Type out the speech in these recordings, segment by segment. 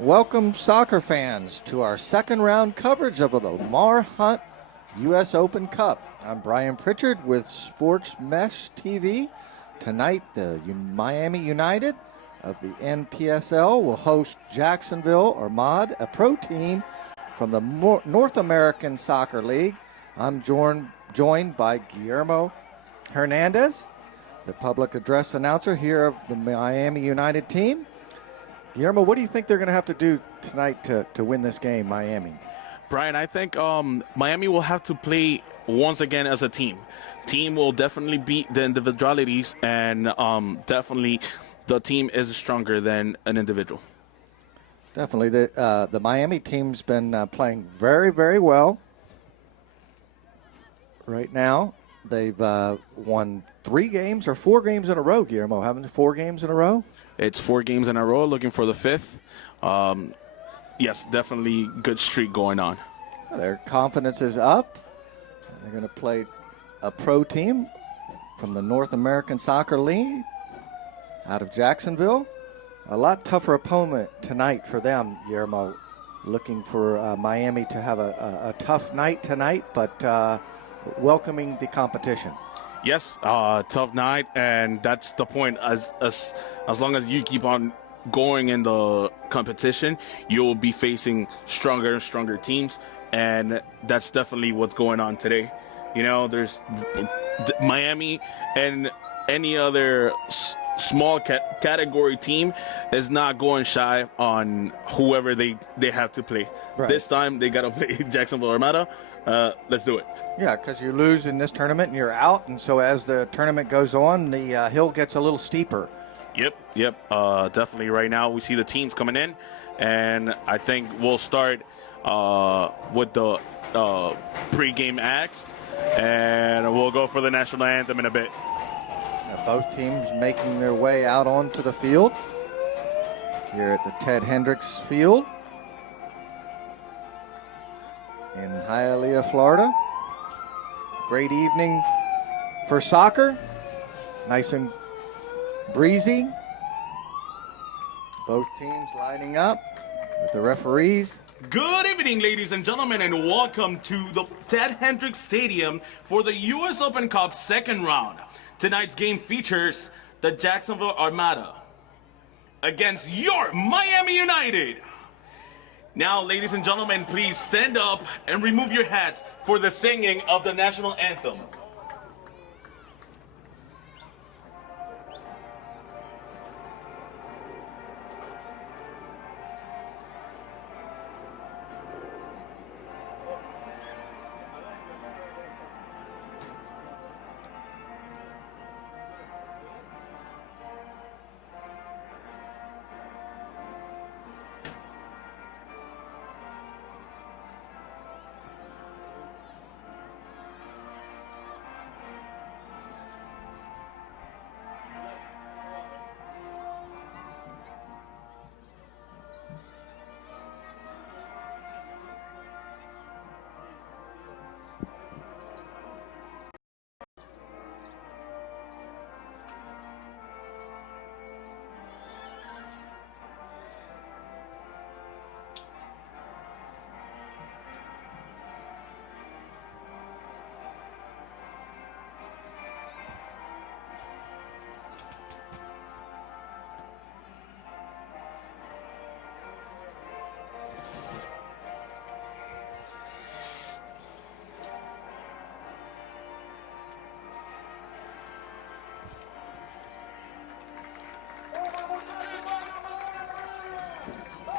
Welcome, soccer fans, to our second round coverage of the Lamar Hunt U.S. Open Cup. I'm Brian Pritchard with Sportsmesh TV. Tonight, the Miami United of the NPSL will host Jacksonville Armada, a pro team from the North American Soccer League. I'm joined by Guillermo Hernandez, the public address announcer here of the Miami United team. Guillermo, what do you think they're going to have to do tonight to win this game, Miami? Brian, I think Miami will have to play once again as a team. Team will definitely beat the individualities, and definitely the team is stronger than an individual. Definitely. The Miami team's been playing very, very well right now. They've won 3 games or 4 games in a row, Guillermo. Haven't they 4 games in a row? It's 4 games in a row, looking for the 5th. Yes, definitely good streak going on. Their confidence is up. They're going to play a pro team from the North American Soccer League out of Jacksonville. A lot tougher opponent tonight for them, Guillermo. Looking for Miami to have a tough night tonight, but welcoming the competition. Yes, tough night, and that's the point. As long as you keep on going in the competition, you'll be facing stronger and stronger teams, and that's definitely what's going on today. You know, there's Miami and any other small category team is not going shy on whoever they have to play. Right. This time they got to play Jacksonville Armada. Let's do it. Yeah, because you lose in this tournament and you're out, and so as the tournament goes on, the hill gets a little steeper. Yep. Definitely right now we see the teams coming in, and I think we'll start with the pre-game acts, and we'll go for the national anthem in a bit. Both teams making their way out onto the field here at the Ted Hendricks Field in Hialeah, Florida. Great evening for soccer. Nice and breezy. Both teams lining up with the referees. Good evening, ladies and gentlemen, and welcome to the Ted Hendricks Stadium for the U.S. Open Cup second round. Tonight's game features the Jacksonville Armada against your Miami United. Now, ladies and gentlemen, please stand up and remove your hats for the singing of the national anthem.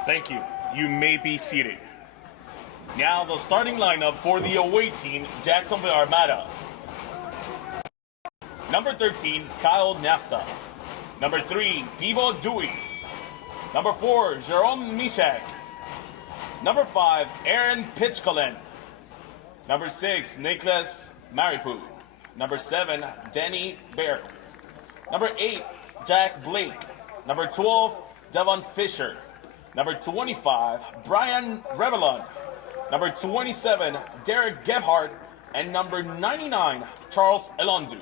Thank you. You may be seated. Now the starting lineup for the away team, Jacksonville Armada. Number 13, Kyle Nasta. Number 3, Pivo Dewey. Number 4, Jerome Mishak. Number 5, Aaron Pitchkolen. Number 6, Nicholas Maripu. Number 7, Danny Bear. Number 8, Jack Blake. Number 12, Devon Fisher. Number 25, Brian Revelon. Number 27, Derek Gebhardt. And number 99, Charles Elondu.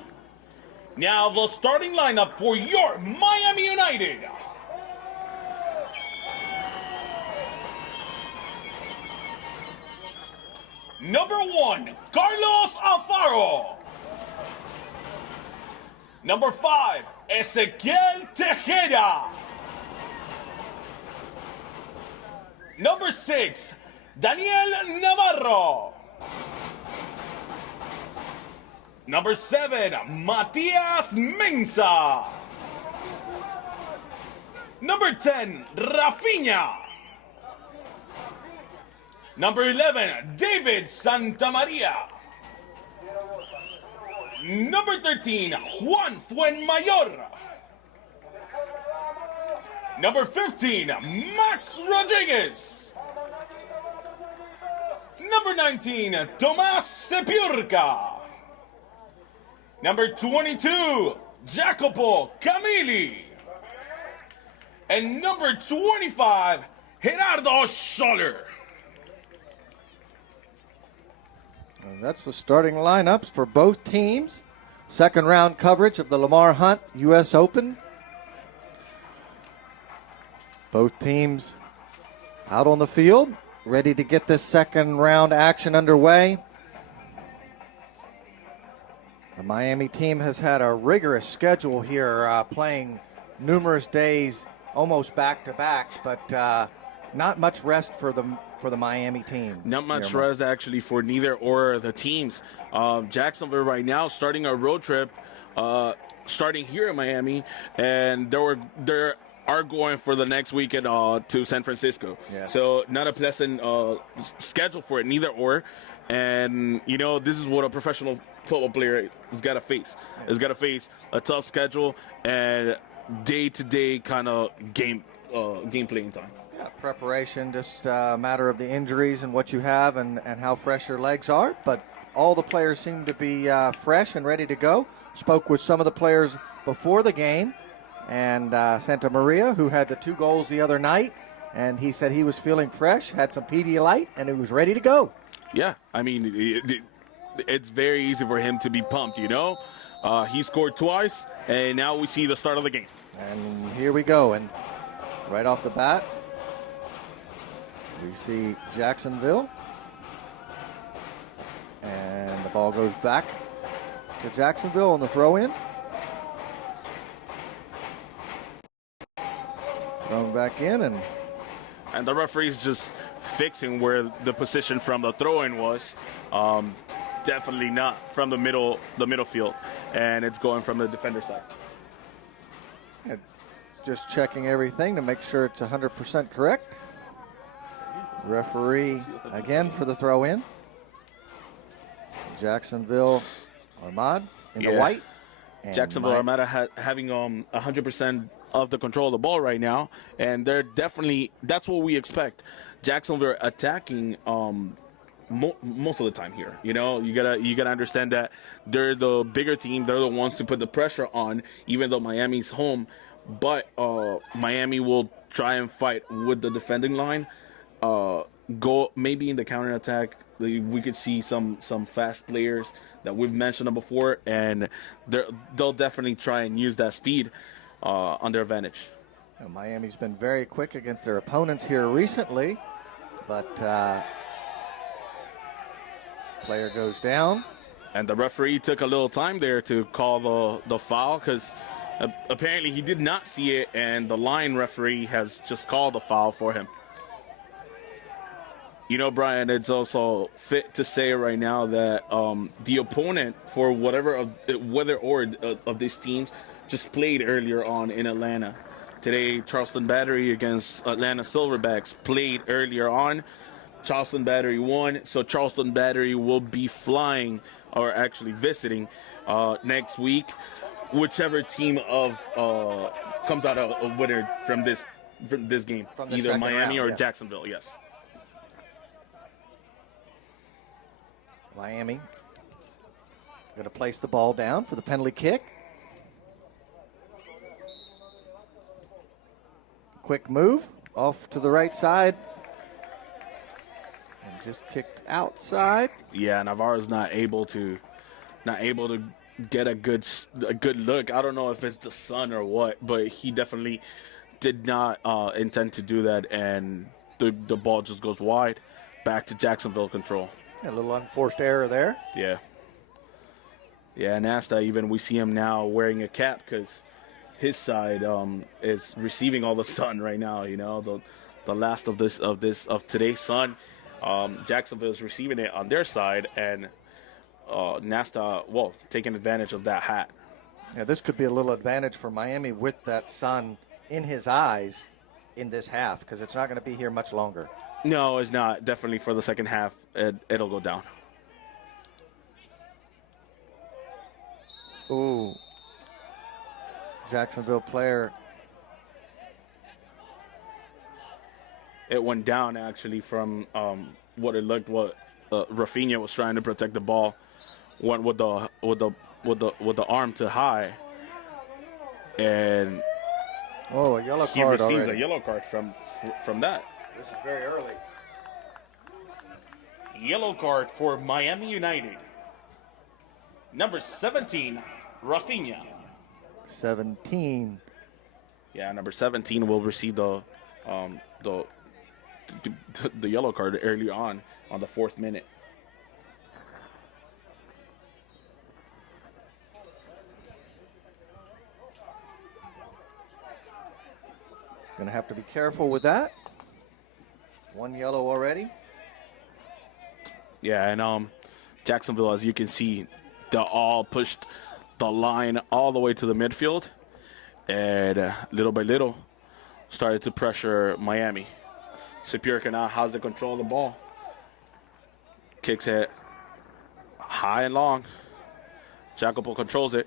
Now the starting lineup for your Miami United. Number 1, Carlos Alfaro. Number 5, Ezequiel Tejeda. Number 6, Daniel Navarro. Number 7, Matias Mensa. Number 10, Rafinha. Number 11, David Santamaria. Number 13, Juan Fuenmayor. Number 15, Max Rodriguez. Number 19, Tomas Sepurka. Number 22, Jacopo Camilli. And number 25, Gerardo Scholler. And that's the starting lineups for both teams. Second round coverage of the Lamar Hunt U.S. Open. Both teams out on the field, ready to get this second round action underway. The Miami team has had a rigorous schedule here, playing numerous days, almost back-to-back, but not much rest for the Miami team. Not much rest, actually, for neither or the teams. Jacksonville right now starting a road trip, starting here in Miami, and they are going for the next weekend to San Francisco. Yes. So not a pleasant schedule for it, neither or. And, you know, this is what a professional football player has got to face. Has got to face a tough schedule and day-to-day kind of game playing time. Yeah, preparation, just a matter of the injuries and what you have and how fresh your legs are. But all the players seem to be fresh and ready to go. Spoke with some of the players before the game, and Santa Maria, who had the 2 goals the other night, and he said he was feeling fresh, had some Pedialyte, and he was ready to go. Yeah, I mean, it's very easy for him to be pumped, you know. He scored twice, and now we see the start of the game. And here we go, and right off the bat, we see Jacksonville, and the ball goes back to Jacksonville on the throw-in. Thrown back in, and the referee's just fixing where the position from the throw-in was. Definitely not from the middle field, and it's going from the defender side. And just checking everything to make sure it's 100% correct. Referee again for the throw-in. Jacksonville Armada in the white. And Jacksonville Armada having 100% of the control of the ball right now, and they're definitely, that's what we expect. Jacksonville attacking most of the time here. You know, you gotta understand that they're the bigger team. They're the ones to put the pressure on, even though Miami's home. But Miami will try and fight with the defending line. Go maybe in the counterattack. We could see some fast players that we've mentioned before, and they'll definitely try and use that speed on their advantage. Miami's been very quick against their opponents here recently, but player goes down. And the referee took a little time there to call the foul, because apparently he did not see it, and the line referee has just called the foul for him. You know, Brian, it's also fit to say right now that the opponent for whether of these teams just played earlier on in Atlanta. Today, Charleston Battery against Atlanta Silverbacks played earlier on. Charleston Battery won, so Charleston Battery will be flying, or actually visiting, next week. Whichever team comes out a winner from this game, either Miami or Jacksonville. Yes. Miami going to place the ball down for the penalty kick. Quick move off to the right side. And just kicked outside. Yeah, Navarro's not able to get a good look. I don't know if it's the sun or what, but he definitely did not intend to do that, and the ball just goes wide, back to Jacksonville control. A little unforced error there. Yeah. Yeah, Nasta, even we see him now wearing a cap because his side is receiving all the sun right now. You know, the last of today's sun. Jacksonville is receiving it on their side, and Nasta, taking advantage of that hat. Yeah, this could be a little advantage for Miami with that sun in his eyes in this half, because it's not going to be here much longer. No, it's not. Definitely for the second half, it'll go down. Ooh. Jacksonville player. It went down actually from what it looked. What Rafinha was trying to protect the ball, went with the arm to high, and a yellow he card receives already. a yellow card from that. This is very early. Yellow card for Miami United. Number 17, Rafinha. 17. Yeah, number 17 will receive the yellow card early on the 4th minute. Going to have to be careful with that. One yellow already. Yeah, and Jacksonville, as you can see, they all pushed the line all the way to the midfield, and little by little started to pressure Miami. Sapir now has the control of the ball. Kicks it high and long. Jacopo controls it.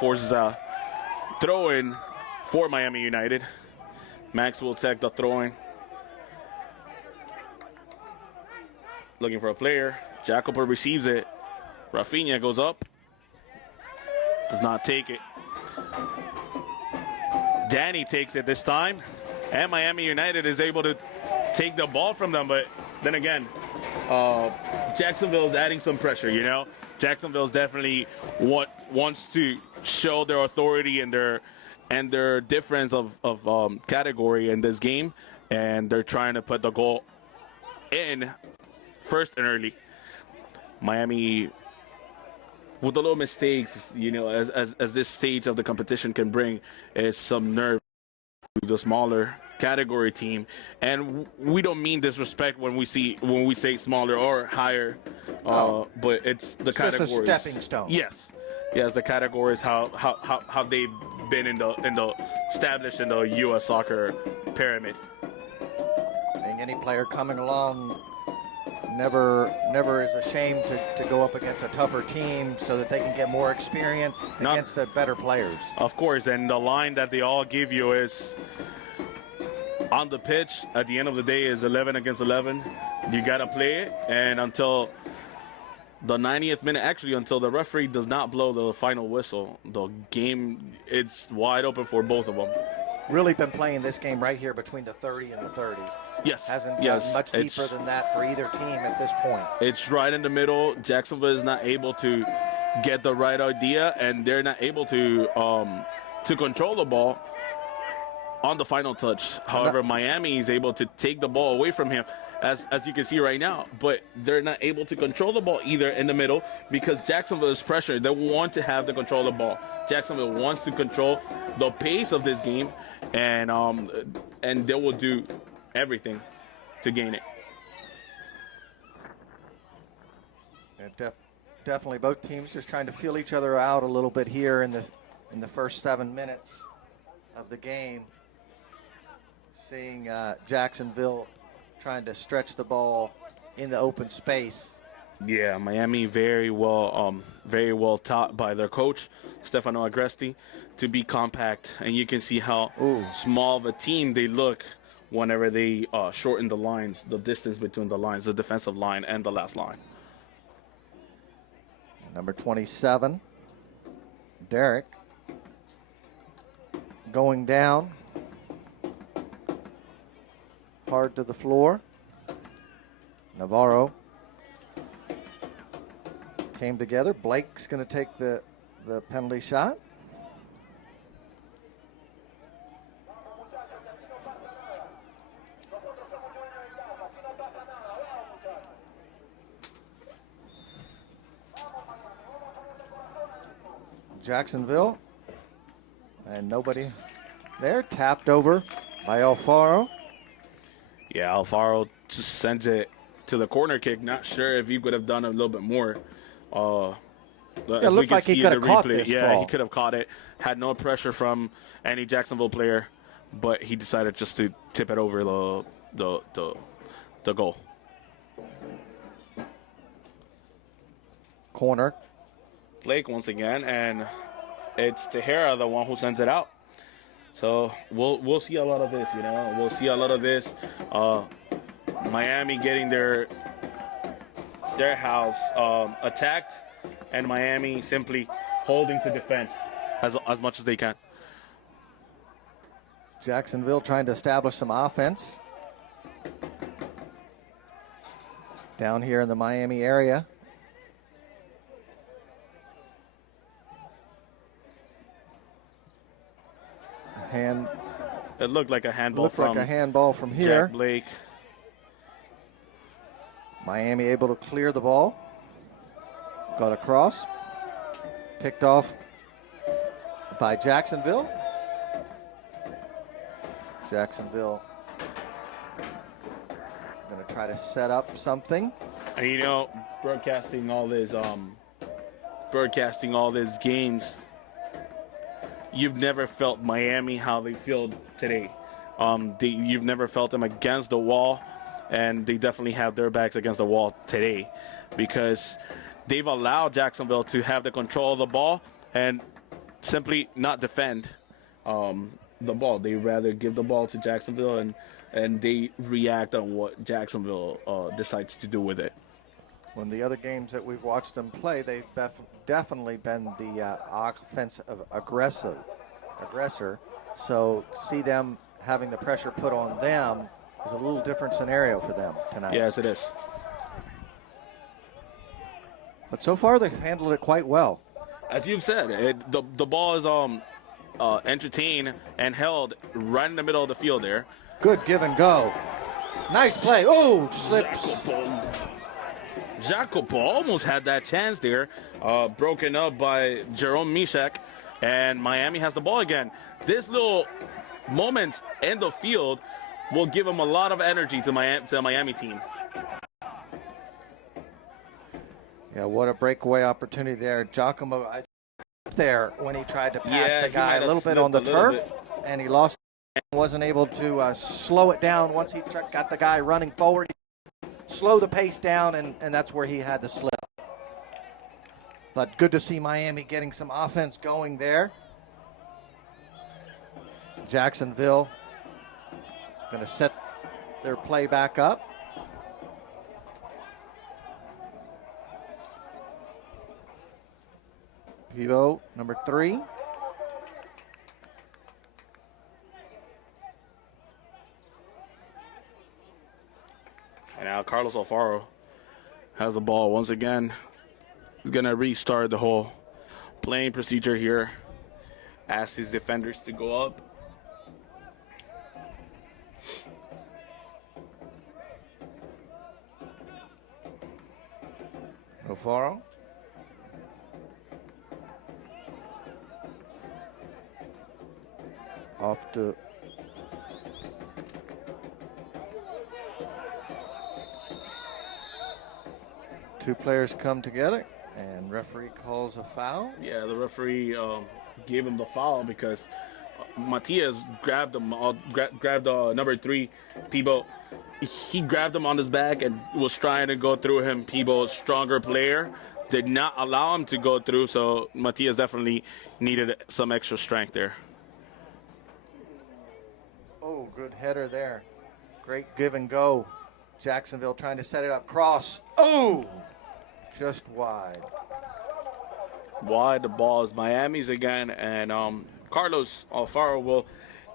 Forces a throw-in for Miami United. Max will take the throw-in. Looking for a player. Jacopo receives it. Rafinha goes up. Does not take it. Danny takes it this time. And Miami United is able to take the ball from them. But then again, Jacksonville is adding some pressure, you know. Jacksonville definitely wants to show their authority and their difference of category in this game. And they're trying to put the goal in first and early. Miami, with the little mistakes, you know, as this stage of the competition can bring, is some nerve to the smaller category team. And we don't mean disrespect when we say smaller or higher, but it's the categories. Just a stepping stone. Yes, the categories how they've been in the established in the U.S. soccer pyramid. And any player coming along never is ashamed to go up against a tougher team so that they can get more experience against the better players. Of course, and the line that they all give you is on the pitch at the end of the day is 11 against 11. You got to play it, and until the 90th minute, actually until the referee does not blow the final whistle, the game, it's wide open for both of them. Really been playing this game right here between the 30 and the 30. Yes. Hasn't gotten much deeper than that for either team at this point. It's right in the middle. Jacksonville is not able to get the right idea, and they're not able to control the ball on the final touch. However, Miami is able to take the ball away from him, as you can see right now. But they're not able to control the ball either in the middle because Jacksonville is pressured. They want to have the control of the ball. Jacksonville wants to control the pace of this game, and they will do everything to gain it. Definitely both teams just trying to feel each other out a little bit here in the first 7 minutes of the game. Seeing Jacksonville trying to stretch the ball in the open space. Yeah, Miami very well taught by their coach, Stefano Agresti, to be compact. And you can see how small of a team they look whenever they shorten the lines, the distance between the lines, the defensive line and the last line. Number 27, Derek, going down, hard to the floor. Navarro came together. Blake's going to take the penalty shot. Jacksonville. And nobody there. Tapped over by Alfaro. Yeah, Alfaro just sends it to the corner kick. Not sure if he could have done a little bit more. It looked like he could have caught this ball. He could have caught it. Had no pressure from any Jacksonville player, but he decided just to tip it over the goal. Corner. Blake once again, and it's Tejera, the one who sends it out. So we'll see a lot of this, We'll see a lot of this. Miami getting their house attacked, and Miami simply holding to defend as much as they can. Jacksonville trying to establish some offense down here in the Miami area. It looked like a handball from here. Jack Blake. Miami able to clear the ball. Got across. Picked off by Jacksonville. Jacksonville going to try to set up something. And broadcasting all these games, you've never felt Miami how they feel today. You've never felt them against the wall, and they definitely have their backs against the wall today because they've allowed Jacksonville to have the control of the ball and simply not defend the ball. They rather give the ball to Jacksonville, and they react on what Jacksonville decides to do with it. When the other games that we've watched them play, they've definitely been the offensive aggressor. So see them having the pressure put on them is a little different scenario for them tonight. Yes, it is. But so far they've handled it quite well. As you've said, the ball is entertained and held right in the middle of the field there. Good give and go. Nice play. Oh, slips. Jacopo almost had that chance there, broken up by Jerome Mishak, and Miami has the ball again. This little moment in the field will give them a lot of energy to the Miami team. Yeah, what a breakaway opportunity there. Giacomo there when he tried to pass the guy a little bit on the turf, and he lost. Wasn't able to slow it down once he got the guy running forward. Slow the pace down, and that's where he had to slip. But good to see Miami getting some offense going there. Jacksonville going to set their play back up. Pivo, number 3. And now Carlos Alfaro has the ball once again. He's going to restart the whole playing procedure here. Ask his defenders to go up. Alfaro. Off to two players come together, and referee calls a foul. Yeah, the referee gave him the foul because Matias grabbed him, grabbed number 3, Peebo. He grabbed him on his back and was trying to go through him. Peebo, stronger player, did not allow him to go through, so Matias definitely needed some extra strength there. Oh, good header there. Great give and go. Jacksonville trying to set it up. Cross. Oh, just wide. Wide, the ball is Miami's again, and Carlos Alfaro will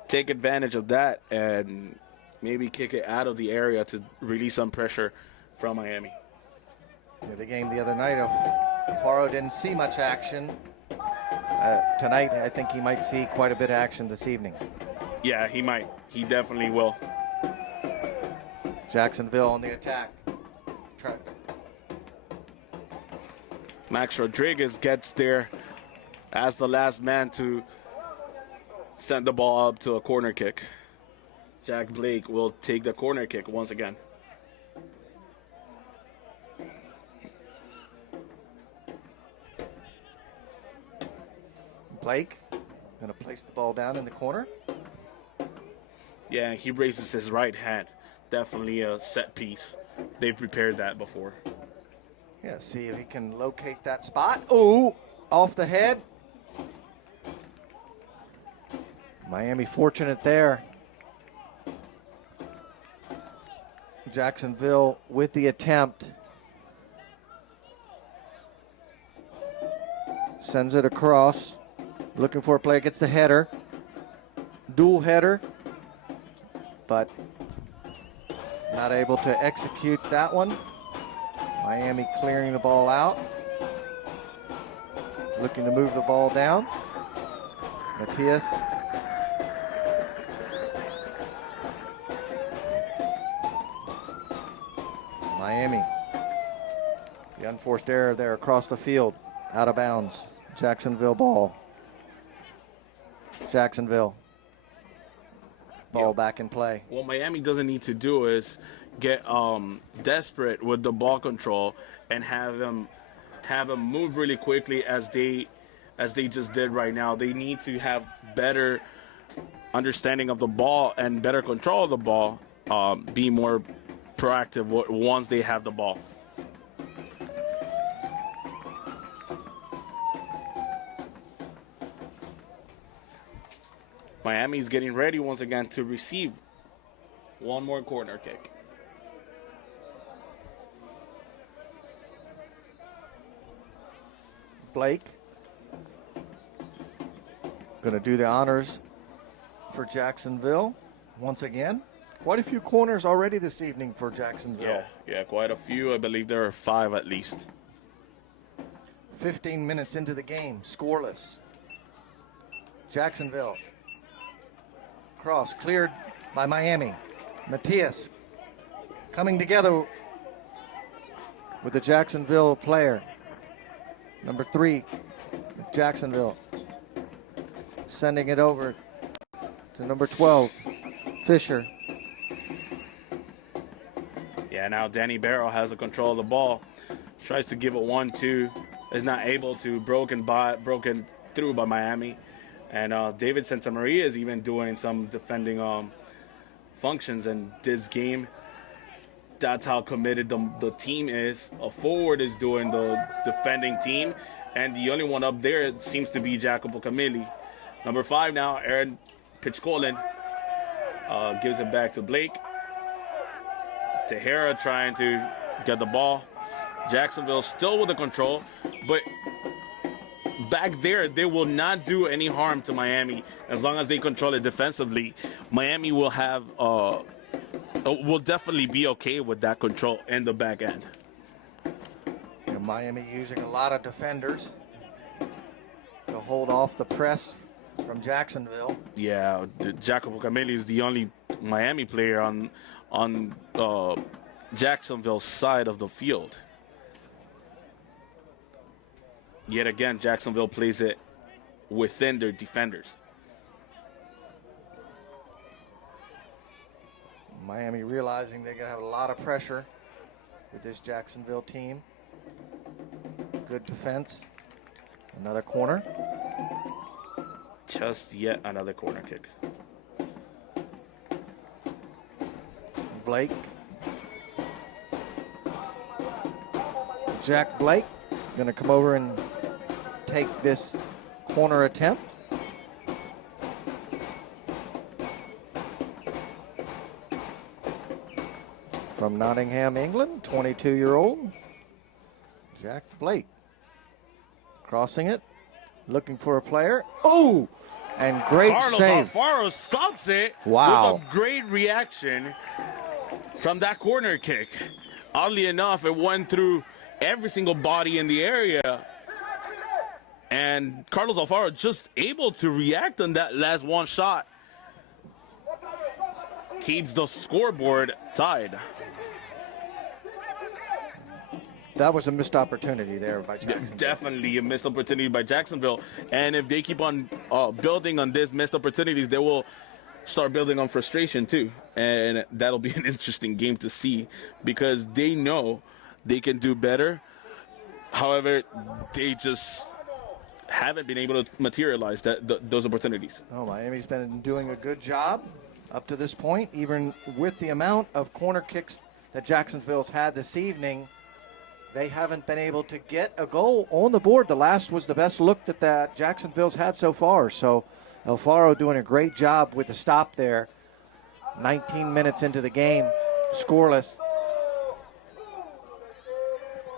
take advantage of that and maybe kick it out of the area to release some pressure from Miami. Yeah, the game the other night, Alfaro didn't see much action. Tonight, I think he might see quite a bit of action this evening. Yeah, he might. He definitely will. Jacksonville on the attack. Max Rodriguez gets there as the last man to send the ball up to a corner kick. Jack Blake will take the corner kick once again. Blake going to place the ball down in the corner. Yeah, he raises his right hand. Definitely a set piece. They've prepared that before. Yeah, see if he can locate that spot. Ooh, off the head. Miami fortunate there. Jacksonville with the attempt. Sends it across. Looking for a play, gets the header. Dual header. But not able to execute that one. Miami clearing the ball out. Looking to move the ball down. Matias. Miami. The unforced error there across the field. Out of bounds. Jacksonville ball. Jacksonville. Ball back in play. What Miami doesn't need to do is get desperate with the ball control and have them move really quickly as they just did right now. They need to have better understanding of the ball and better control of the ball. Be more proactive once they have the ball. Miami's getting ready once again to receive one more corner kick. Blake going to do the honors for Jacksonville once again. Quite a few corners already this evening for Jacksonville. Yeah, quite a few. I believe there are 5 at least. 15 minutes into the game, scoreless. Jacksonville. Cross cleared by Miami. Matias coming together with the Jacksonville player. Number 3 of Jacksonville. Sending it over to number 12, Fisher. Yeah, now Danny Barrow has the control of the ball. Tries to give it 1-2. Is not able to. Broken through by Miami. And David Santamaria is even doing some defending functions in this game. That's how committed the team is. A forward is doing the defending team. And the only one up there seems to be Jacopo Camilli. Number 5 now, Aaron Pitchkolin gives it back to Blake. Tejera trying to get the ball. Jacksonville still with the control, but back there they will not do any harm to Miami as long as they control it defensively. Miami will have will definitely be okay with that control in the back end. And Miami using a lot of defenders to hold off the press from Jacksonville. Yeah, Jacopo Camilli is the only Miami player on Jacksonville's side of the field. Yet again, Jacksonville plays it within their defenders. Miami realizing they're going to have a lot of pressure with this Jacksonville team. Good defense. Another corner. Just yet another corner kick. Blake. Jack Blake going to come over and take this corner attempt. From Nottingham, England, 22-year-old Jack Blake. Crossing it, looking for a player. Oh, and great Carlos save. Alfaro stops it. Wow. With a great reaction from that corner kick. Oddly enough, it went through every single body in the area. And Carlos Alfaro just able to react on that last one shot. Keeps the scoreboard tied. That was a missed opportunity there by Jacksonville. Definitely a missed opportunity by Jacksonville. And if they keep on building on these missed opportunities, they will start building on frustration too. And that'll be an interesting game to see because they know they can do better. However, they just haven't been able to materialize those opportunities. Oh, Miami's been doing a good job up to this point, even with the amount of corner kicks that Jacksonville's had this evening. They haven't been able to get a goal on the board. The last was the best look that Jacksonville's had so far. So Alfaro doing a great job with the stop there. 19 minutes into the game, scoreless.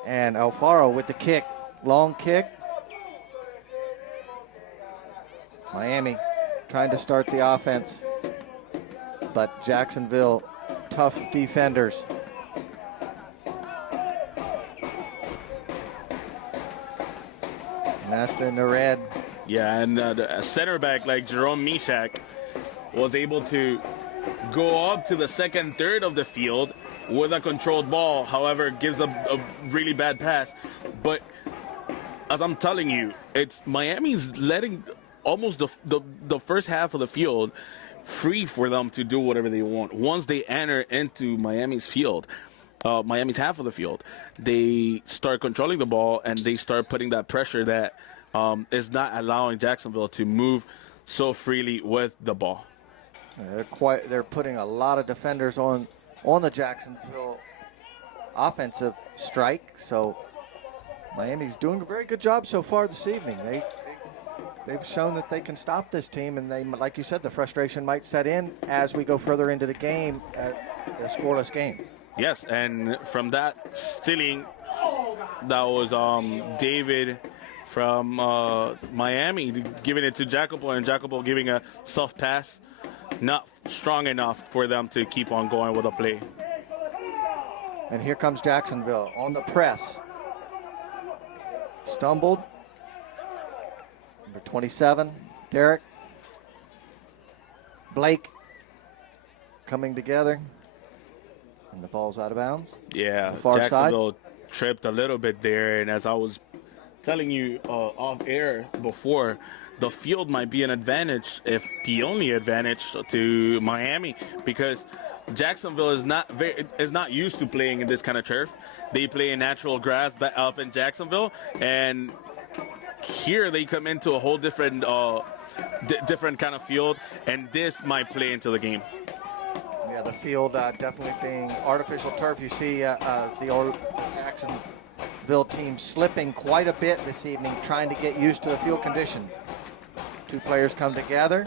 And Alfaro with the kick, long kick. Miami trying to start the offense, but Jacksonville, tough defenders. Nesta in the red. Yeah, and a center back like Jerome Mishak was able to go up to the second third of the field with a controlled ball. However, gives a really bad pass. But as I'm telling you, it's Miami's letting almost the first half of the field free for them to do whatever they want. Once they enter into Miami's field, Miami's half of the field, they start controlling the ball and they start putting that pressure that is not allowing Jacksonville to move so freely with the ball. They're putting a lot of defenders on the Jacksonville offensive strike. So Miami's doing a very good job so far this evening. They've shown that they can stop this team, and they, like you said, the frustration might set in as we go further into the game, a scoreless game. Yes, and from that stealing, that was David from Miami giving it to Jacopo, and Jacopo giving a soft pass. Not strong enough for them to keep on going with the play. And here comes Jacksonville on the press. Stumbled. Number 27, Derek. Blake coming together. And the ball's out of bounds. Yeah, far Jacksonville side. tripped a little bit there. And as I was telling you off air before, the field might be an advantage, if the only advantage, to Miami, because Jacksonville is not used to playing in this kind of turf. They play in natural grass up in Jacksonville, and here they come into a whole different different kind of field, and this might play into the game. Yeah, the field definitely being artificial turf. You see the old Jacksonville team slipping quite a bit this evening, trying to get used to the field condition. Two players come together,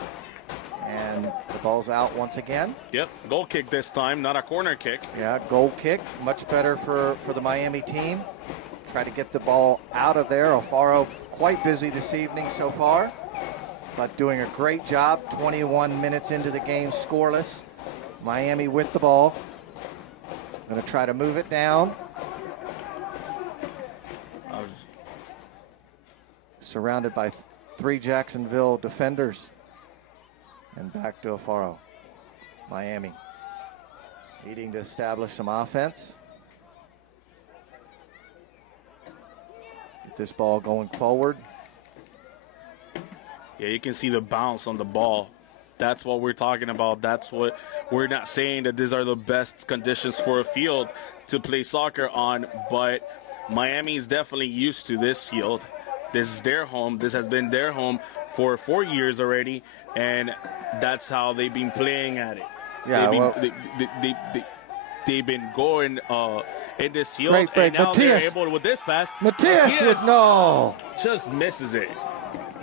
and the ball's out once again. Yep, goal kick this time, not a corner kick. Yeah, goal kick, much better for the Miami team. Try to get the ball out of there. Alfaro quite busy this evening so far, but doing a great job. 21 minutes into the game, scoreless. Miami with the ball. Going to try to move it down. Surrounded by three Jacksonville defenders. And back to Alfaro. Miami needing to establish some offense. Get this ball going forward. Yeah, you can see the bounce on the ball. That's what we're talking about. That's what we're not saying that these are the best conditions for a field to play soccer on, but Miami is definitely used to this field. This is their home. This has been their home for 4 years already, and that's how they've been playing at it. Yeah, they've been going in this field, great break. and now they're Matias. able with this pass. Matias with no. Just misses it.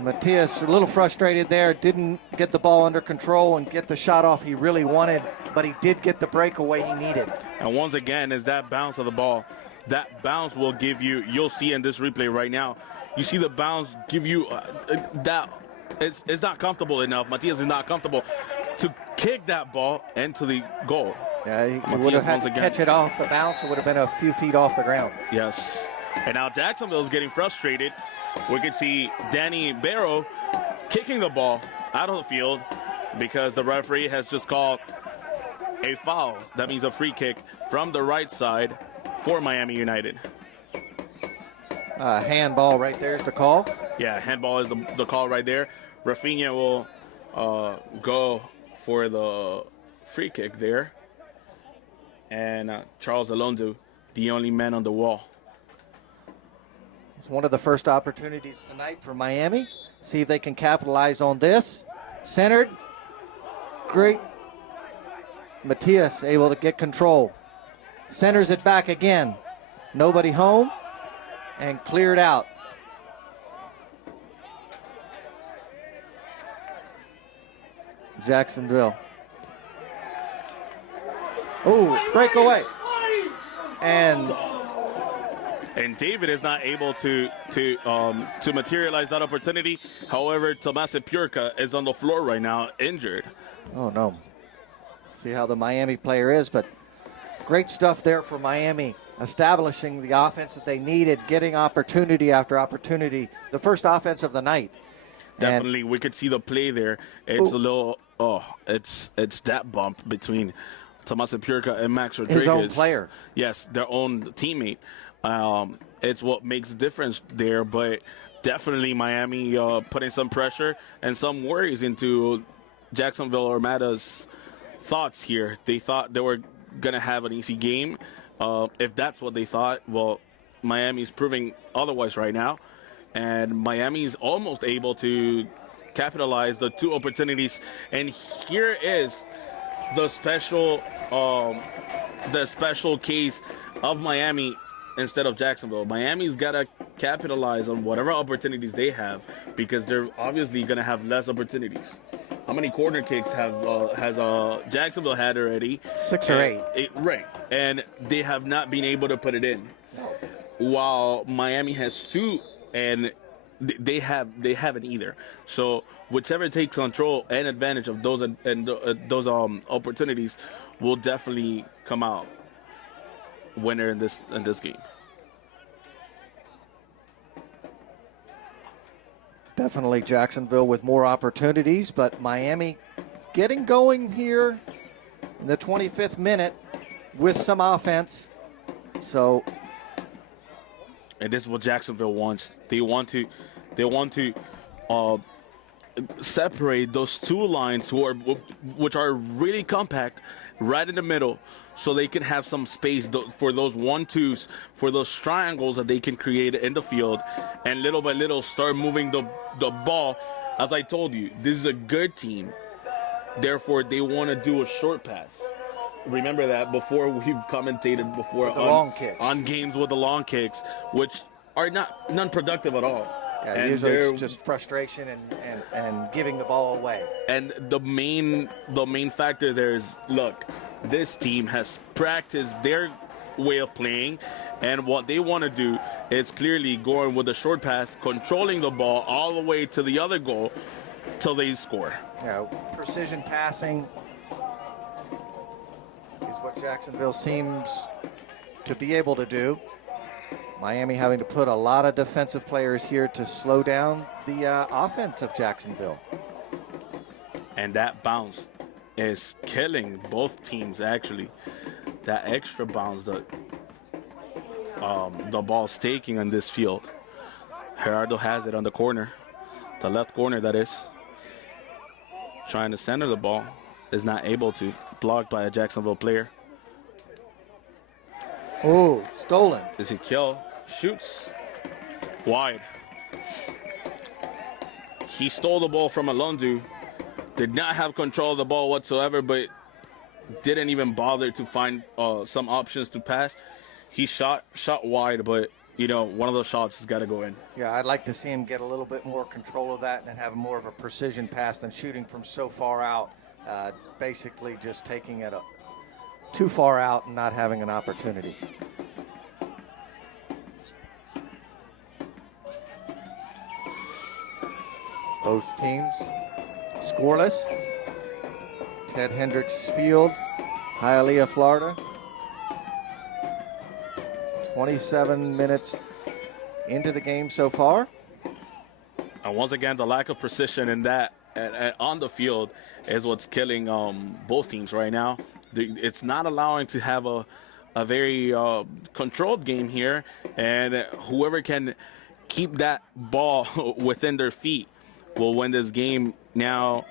Matias a little frustrated there. Didn't get the ball under control and get the shot off he really wanted, but he did get the breakaway he needed. And once again, is that bounce of the ball. That bounce will give you, you'll see in this replay right now, you see the bounce give you that. It's not comfortable enough. Matias is not comfortable to kick that ball into the goal. Yeah, he would have had to catch it off the bounce. It would have been a few feet off the ground. Yes. And now Jacksonville is getting frustrated. We can see Danny Barrow kicking the ball out of the field because the referee has just called a foul. That means a free kick from the right side for Miami United. Handball right there's the call. Yeah, handball is the call right there. Rafinha will go for the free kick there. And Charles Alonso, the only man on the wall. It's one of the first opportunities tonight for Miami. See if they can capitalize on this. Centered. Great. Matias able to get control. Centers it back again. Nobody home. And cleared out. Jacksonville. Oh, breakaway. And David is not able to materialize that opportunity. However, Tomás Piurka is on the floor right now, injured. oh no. See how the Miami player is, but great stuff there for Miami, establishing the offense that they needed, getting opportunity after opportunity. The first offense of the night. Definitely, we could see the play there. It's a little, it's that bump between Tomás Piurka and Max Rodriguez. His own player. Yes, their own teammate. It's what makes the difference there, but definitely Miami putting some pressure and some worries into Jacksonville Armada's thoughts here. They thought they were going to have an easy game. If that's what they thought, well, Miami's proving otherwise right now. And Miami's almost able to capitalize the two opportunities. And here is the special case of Miami instead of Jacksonville. Miami's got to capitalize on whatever opportunities they have because they're obviously going to have less opportunities. How many corner kicks has Jacksonville had already? 6 or 8. Right. And they have not been able to put it in. While Miami has 2, and they haven't either. So whichever takes control and advantage of those opportunities will definitely come out winner in this game. Definitely Jacksonville with more opportunities, but Miami getting going here in the 25th minute with some offense. So, and this is what Jacksonville wants. They want to separate those two lines which are really compact right in the middle, so they can have some space for those 1-2s, for those triangles that they can create in the field, and little by little start moving the ball. As I told you, this is a good team. Therefore, they want to do a short pass. Remember that before we've commentated before on games with the long kicks, which are non-productive at all. Yeah, and usually it's just frustration and giving the ball away. And the main factor there is, look, this team has practiced their way of playing, and what they want to do is clearly going with a short pass, controlling the ball all the way to the other goal till they score. Yeah, precision passing is what Jacksonville seems to be able to do. Miami having to put a lot of defensive players here to slow down the offense of Jacksonville. And that bounce is killing both teams, actually. That extra bounce that the ball's taking on this field. Gerardo has it on the corner, the left corner, that is. Trying to center the ball, is not able to. Blocked by a Jacksonville player. Oh, stolen. Ezekiel shoots wide. He stole the ball from Alonso. Did not have control of the ball whatsoever, but didn't even bother to find some options to pass. He shot wide, but one of those shots has got to go in. Yeah, I'd like to see him get a little bit more control of that and have more of a precision pass than shooting from so far out. Basically just taking it too far out and not having an opportunity. Both teams scoreless. Ted Hendricks Field, Hialeah, Florida. 27 minutes into the game so far. And once again, the lack of precision in that on the field is what's killing both teams right now. It's not allowing to have a very controlled game here, and whoever can keep that ball within their feet will win this game. Now,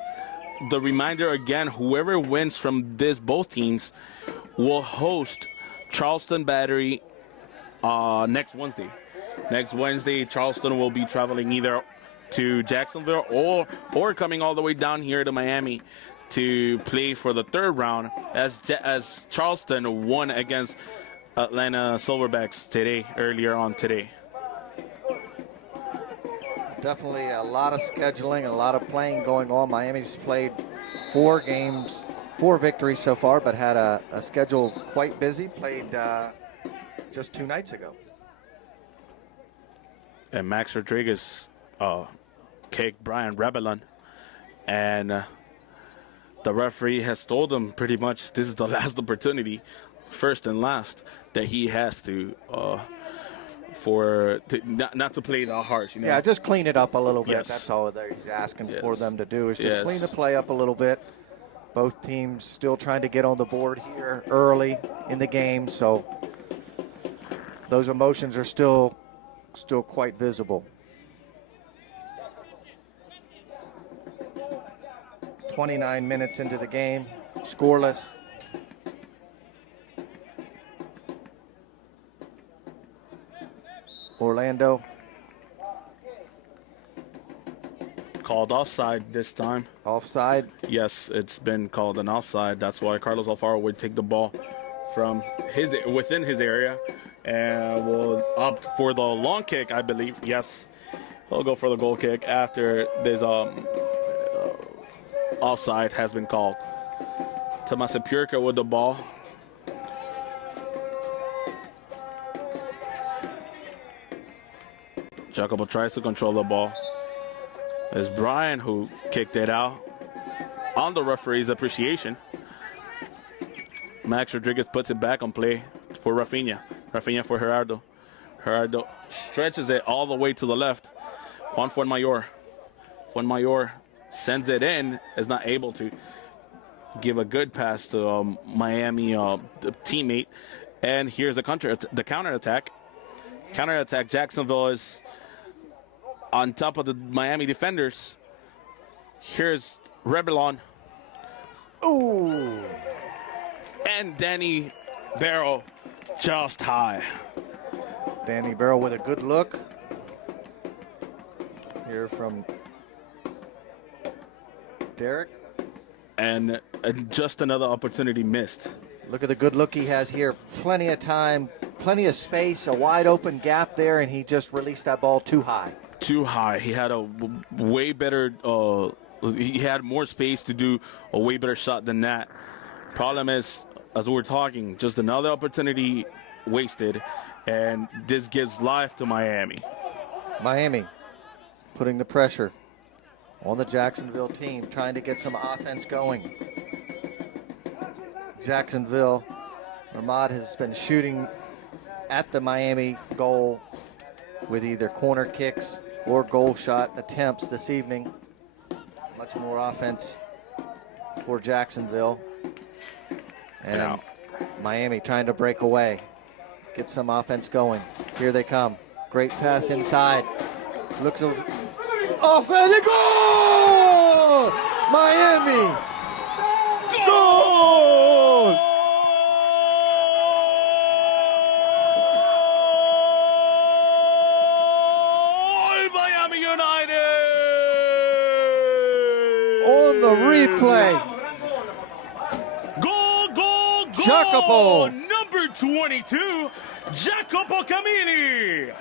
the reminder again, whoever wins from both teams will host Charleston Battery next Wednesday. Next Wednesday, Charleston will be traveling either to Jacksonville or coming all the way down here to Miami to play for the third round as Charleston won against Atlanta Silverbacks earlier on today. Definitely a lot of scheduling, a lot of playing going on. Miami's played 4 games, 4 victories so far, but had a schedule quite busy. Played just 2 nights ago. And Max Rodriguez kicked Brian Rebellon, and the referee has told him pretty much this is the last opportunity, first and last, that he has to not to play that harsh. Yeah, just clean it up a little bit. Yes. That's all that he's asking for Yes. them to do is just Yes. clean the play up a little bit. Both teams still trying to get on the board here early in the game, so those emotions are still quite visible. 29 minutes into the game, scoreless. Orlando called offside this time. offside. Yes, it's been called an offside. That's why Carlos Alfaro would take the ball from within his area and will opt for the long kick, I believe. Yes, he'll go for the goal kick after this offside has been called. Tomasa Purka with the ball. Jacobo tries to control the ball. It's Brian who kicked it out on the referee's appreciation. Max Rodriguez puts it back on play for Rafinha. Rafinha for Gerardo. Gerardo stretches it all the way to the left. Juan Fuenmayor. Fuenmayor sends it in, is not able to give a good pass to Miami teammate. And here's the counterattack. Counterattack. Jacksonville is on top of the Miami defenders. Here's Rebellon. Ooh. And Danny Barrow just high. Danny Barrow with a good look. Here from Derek. And just another opportunity missed. Look at the good look he has here. Plenty of time, plenty of space, a wide open gap there, and he just released that ball too high. Too high. He had a way better, he had more space to do a way better shot than that. Problem is, as we were talking, just another opportunity wasted, and this gives life to Miami. Miami putting the pressure on the Jacksonville team, trying to get some offense going. Jacksonville Armada has been shooting at the Miami goal with either corner kicks or goal shot attempts this evening. Much more offense for Jacksonville. And Miami trying to break away, get some offense going. Here they come. Great pass inside. Looks over. Offense goal! Miami! Goal! Miami United! On the replay. Goal! Jacopo. Number 22, Jacopo Camilli.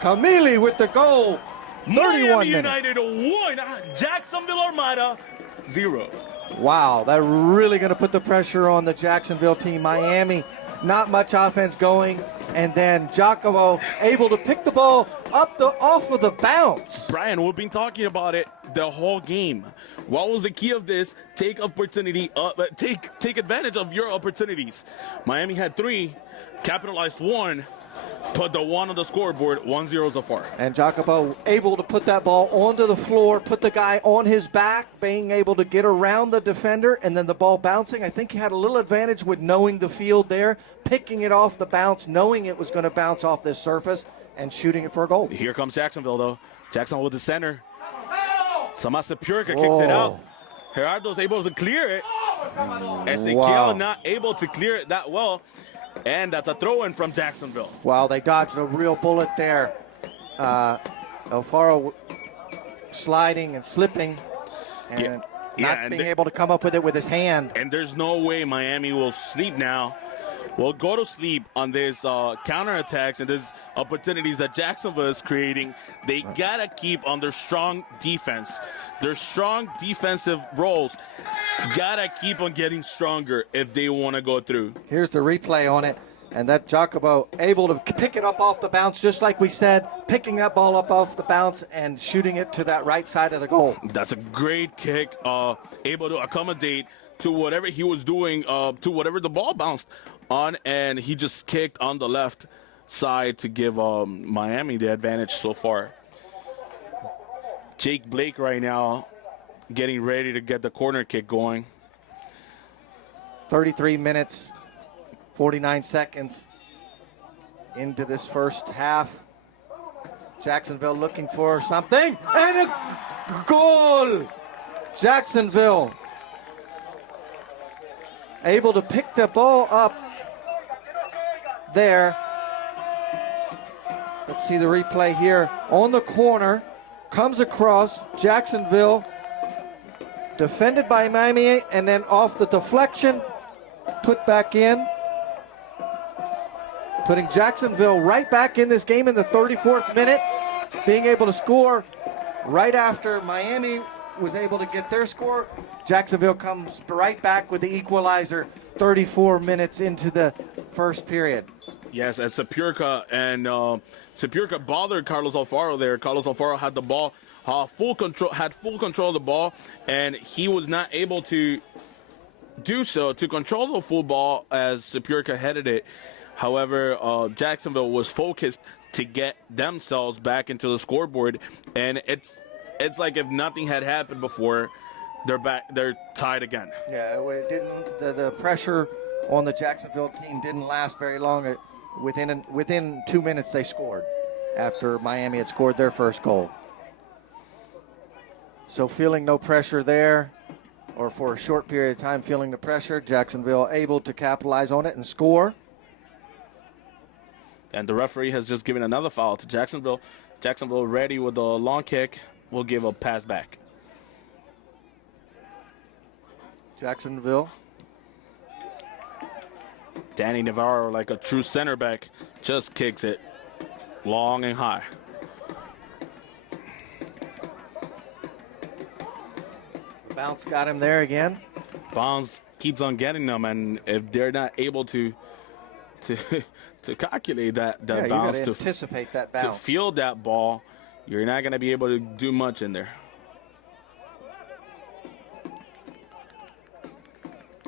Camilli with the goal. 31 Miami minutes. United 1, Jacksonville Armada 0. Wow, they're really going to put the pressure on the Jacksonville team. Miami, not much offense going, and then Jacopo able to pick the ball off of the bounce. Brian, we've been talking about it the whole game. What was the key of this? Take advantage of your opportunities. Miami had 3, capitalized 1. put the one on the scoreboard, 1-0 so far. And Jacopo able to put that ball onto the floor, put the guy on his back, being able to get around the defender, and then the ball bouncing. I think he had a little advantage with knowing the field there, picking it off the bounce, knowing it was going to bounce off this surface, and shooting it for a goal. Here comes Jacksonville, though. Jacksonville with the center. Samasa Purka kicks it out. Gerardo's able to clear it. Ezequiel not able to clear it that well. And that's a throw-in from Jacksonville. Wow, they dodged a real bullet there. Alfaro sliding and slipping and not being able to come up with it with his hand. And there's no way Miami will sleep now. Will go to sleep on these counterattacks and these opportunities that Jacksonville is creating. They got to keep on their strong defense. Their strong defensive roles got to keep on getting stronger if they want to go through. Here's the replay on it. And that Jacopo able to pick it up off the bounce, just like we said, picking that ball up off the bounce and shooting it to that right side of the goal. That's a great kick, able to accommodate to whatever he was doing, to whatever the ball bounced on, and he just kicked on the left side to give Miami the advantage so far. Jake Blake right now getting ready to get the corner kick going. 33 minutes, 49 seconds into this first half. Jacksonville looking for something, and a goal! Jacksonville able to pick the ball up there. Let's see the replay here. On the corner, comes across Jacksonville, defended by Miami, and then off the deflection, put back in. Putting Jacksonville right back in this game in the 34th minute, being able to score right after Miami was able to get their score. Jacksonville comes right back with the equalizer 34 minutes into the first period. Yes, as Sapurka and Sapurka bothered Carlos Alfaro there. Carlos Alfaro had the ball, full control of the ball, and he was not able to do so to control the full ball as Sapurka headed it. However, Jacksonville was focused to get themselves back into the scoreboard, and it's like if nothing had happened before, they're tied again. Yeah, it didn't. The pressure on the Jacksonville team didn't last very long. Within 2 minutes, they scored after Miami had scored their first goal. So feeling no pressure there, or for a short period of time feeling the pressure, Jacksonville able to capitalize on it and score. And the referee has just given another foul to Jacksonville. Jacksonville ready with the long kick. Will give a pass back. Jacksonville. Danny Navarro, like a true center back, just kicks it long and high. The bounce got him there again. Bounce keeps on getting them, and if they're not able to calculate that bounce, you gotta anticipate that bounce, to field that ball, you're not going to be able to do much in there.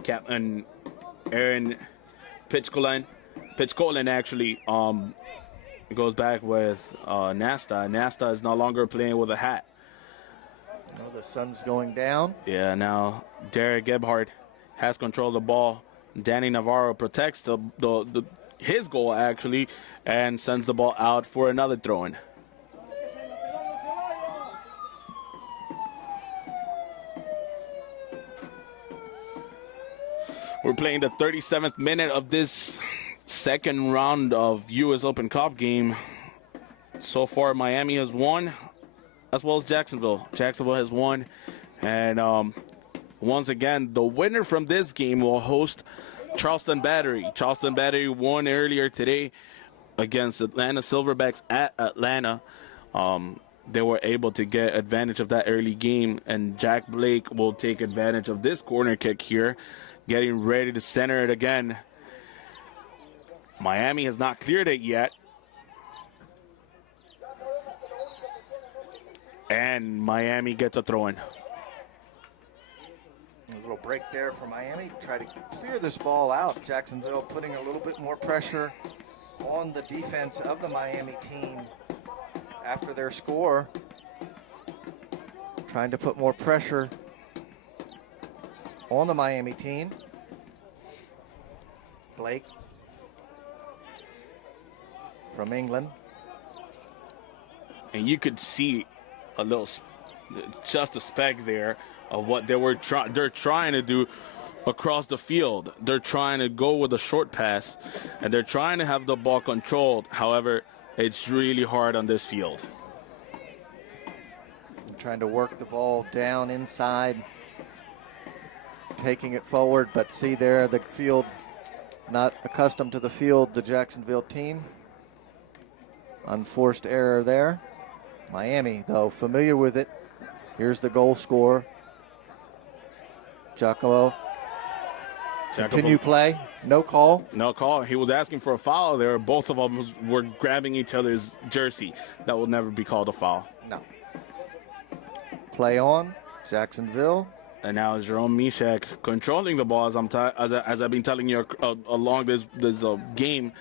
Captain Aaron Pitchkolin actually goes back with Nasta. Nasta is no longer playing with a hat. Oh, the sun's going down. Yeah, now Derek Gebhardt has control of the ball. Danny Navarro protects his goal actually and sends the ball out for another throw-in. We're playing the 37th minute of this second round of U.S. Open Cup game. So far, Miami has won, as well as Jacksonville. Jacksonville has won. And once again, the winner from this game will host Charleston Battery. Charleston Battery won earlier today against Atlanta Silverbacks at Atlanta. They were able to get advantage of that early game, and Jack Blake will take advantage of this corner kick here, getting ready to center it again. Miami has not cleared it yet. And Miami gets a throw-in. A little break there for Miami. Try to clear this ball out. Jacksonville putting a little bit more pressure on the defense of the Miami team after their score, trying to put more pressure on the Miami team. Blake from England. And you could see a little, just a speck there of what they're trying to do across the field. They're trying to go with a short pass, and they're trying to have the ball controlled. However, it's really hard on this field. Trying to work the ball down inside, taking it forward, but see there the field, not accustomed to the field, the Jacksonville team. Unforced error there. Miami, though, familiar with it. Here's the goal scorer. Giacomo. Continue play. No call. No call. He was asking for a foul there. Both of them were grabbing each other's jersey. That will never be called a foul. No. Play on. Jacksonville. And now Jerome Mishak controlling the ball, as I've been telling you along this game.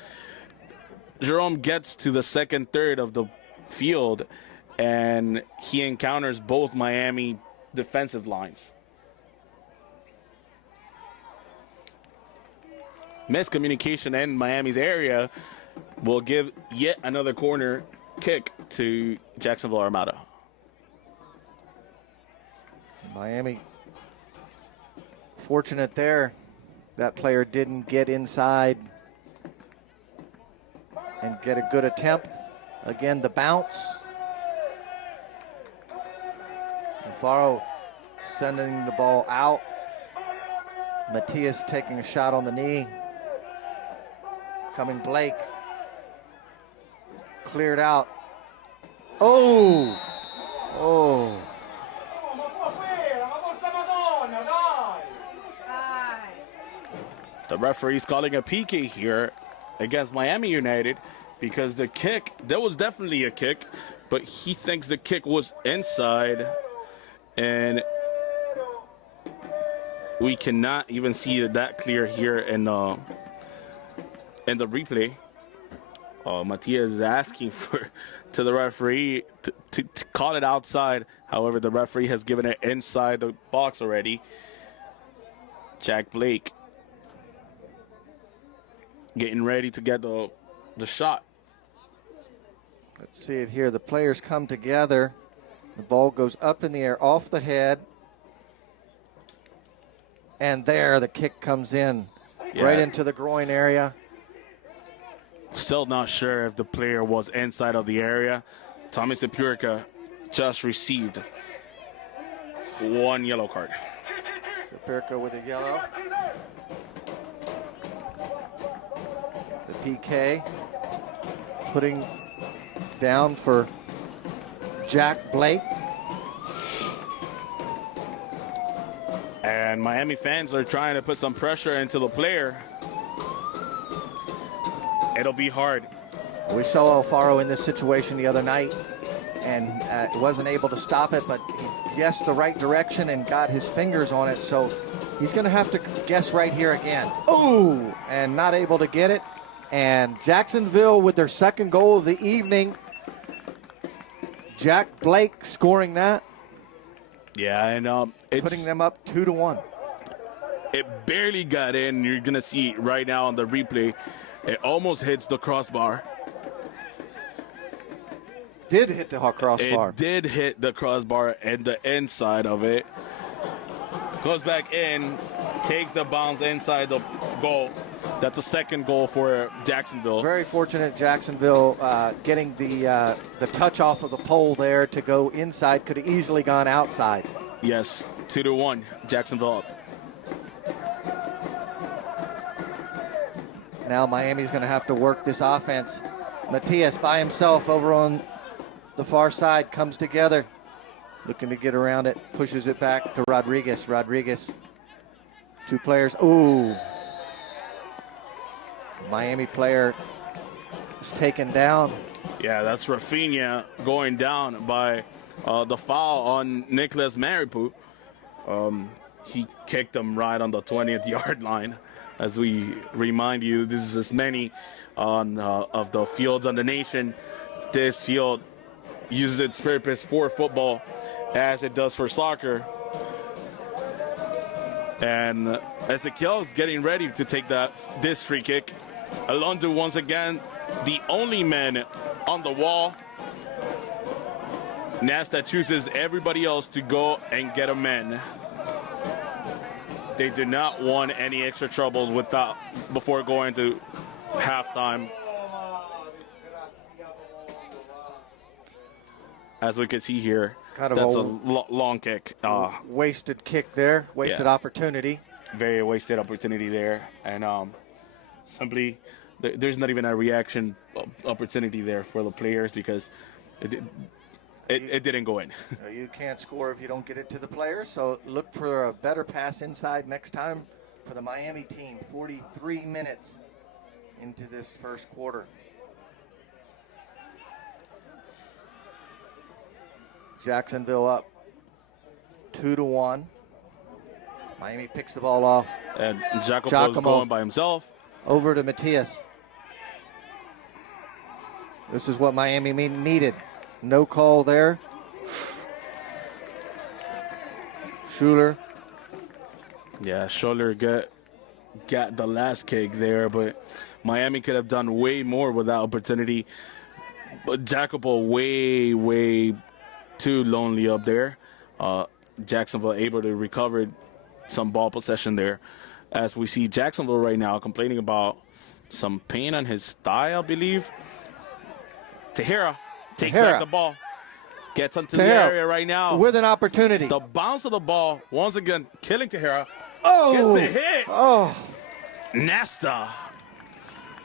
Jerome gets to the second third of the field, and he encounters both Miami defensive lines. Miscommunication in Miami's area will give yet another corner kick to Jacksonville Armada. Miami fortunate there. That player didn't get inside and get a good attempt. Again, the bounce. Alfaro sending the ball out. Matias taking a shot on the knee. Coming Blake. Cleared out. Oh! Oh. The referee's calling a PK here against Miami United because the kick, there was definitely a kick, but he thinks the kick was inside, and we cannot even see it that clear here in the replay. Matias is asking to the referee to call it outside. However, the referee has given it inside the box already. Jack Blake getting ready to get the shot. Let's see it here. The players come together. The ball goes up in the air off the head. And there the kick comes in right into the groin area. Still not sure if the player was inside of the area. Tommy Sepurica just received one yellow card. Sepurica with a yellow. The PK putting down for Jack Blake. And Miami fans are trying to put some pressure into the player. It'll be hard. We saw Alfaro in this situation the other night and wasn't able to stop it, but he guessed the right direction and got his fingers on it, so he's going to have to guess right here again. Oh, and not able to get it. And Jacksonville with their second goal of the evening. Jack Blake scoring that. Yeah, and it's putting them up 2-1. It barely got in. You're going to see right now on the replay, it almost hits the crossbar. Did hit the crossbar. It did hit the crossbar and the inside of it. Goes back in, takes the bounce inside the goal. That's a second goal for Jacksonville. Very fortunate Jacksonville getting the touch off of the pole there to go inside. Could have easily gone outside. Yes, 2-1, Jacksonville up. Now Miami's going to have to work this offense. Matias by himself over on the far side comes together. Looking to get around it, pushes it back to Rodriguez. Rodriguez, two players. Ooh. Miami player is taken down. Yeah, that's Rafinha going down by the foul on Nicholas Maripu. He kicked him right on the 20th yard line. As we remind you, this is as many of the fields on the nation. This field uses its purpose for football as it does for soccer. And Ezekiel is getting ready to take this free kick. Alonso once again, the only man on the wall. Nasta chooses everybody else to go and get a man. They do not want any extra troubles before going to halftime. As we can see here, that's a long kick. Wasted kick there, wasted opportunity. Very wasted opportunity there. And simply, there's not even a reaction opportunity there for the players because it didn't go in. You can't score if you don't get it to the players, so look for a better pass inside next time for the Miami team. 43 minutes into this first quarter. Jacksonville up 2-1. Miami picks the ball off. And Giacomo's going by himself. Over to Matias. This is what Miami needed. No call there. Schuler. Yeah, Schuler got the last kick there, but Miami could have done way more with that opportunity. But Jacopo way too lonely up there. Jacksonville able to recover some ball possession there. As we see Jacksonville right now complaining about some pain on his thigh, I believe. Tahira takes back the ball. Gets into the area right now. With an opportunity. The bounce of the ball, once again, killing Tahira. Oh! Gets the hit. Oh! Nasta.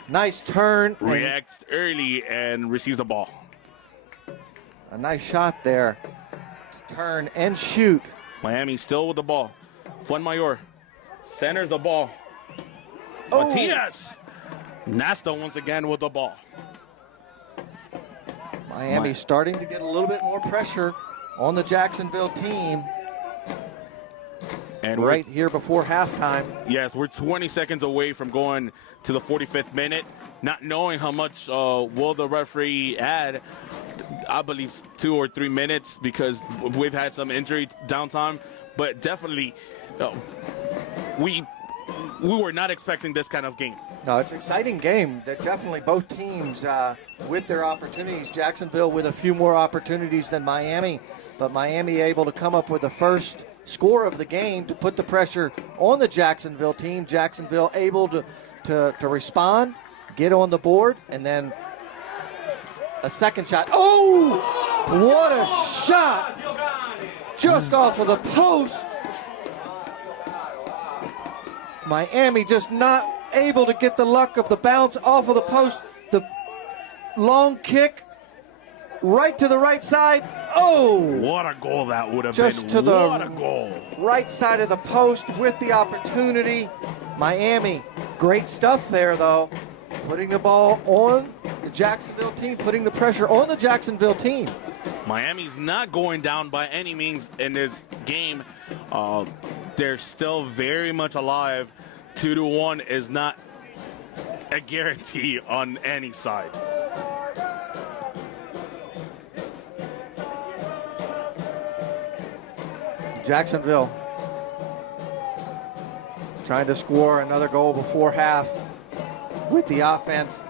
Nice turn. Reacts early and receives the ball. A nice shot there. Turn and shoot. Miami still with the ball. Fuenmayor centers the ball. Oh. Matias. Nasta once again with the ball. Miami starting to get a little bit more pressure on the Jacksonville team. And right here before halftime. Yes, we're 20 seconds away from going to the 45th minute. Not knowing how much will the referee add. I believe 2 or 3 minutes because we've had some injury downtime. But definitely, we were not expecting this kind of game. No, it's an exciting game. That definitely both teams with their opportunities. Jacksonville with a few more opportunities than Miami, but Miami able to come up with the first score of the game to put the pressure on the Jacksonville team. Jacksonville able to respond, get on the board, and then a second shot. Oh, what a shot! Just off of the post. Miami just not able to get the luck of the bounce off of the post. The long kick right to the right side. Oh! What a goal that would have just been. To the what a goal. Right side of the post with the opportunity. Miami, great stuff there though. Putting the ball on the Jacksonville team, putting the pressure on the Jacksonville team. Miami's not going down by any means in this game. They're still very much alive. 2-1 is not a guarantee on any side. Jacksonville trying to score another goal before half with the offense.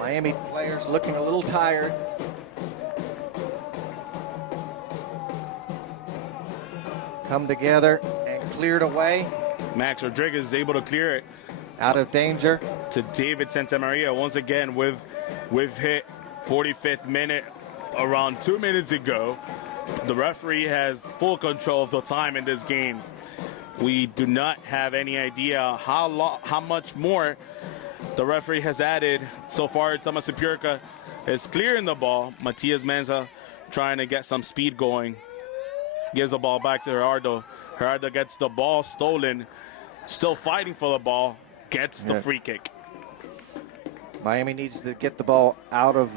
Miami players looking a little tired. Come together and cleared away. Max Rodriguez is able to clear it. Out of danger. To David Santamaria once again with hit 45th minute around 2 minutes ago. The referee has full control of the time in this game. We do not have any idea how much more the referee has added. So far, Thomas Sapurka is clearing the ball. Matias Menza trying to get some speed going. Gives the ball back to Gerardo. Gerardo gets the ball stolen. Still fighting for the ball. Gets the free kick. Miami needs to get the ball out of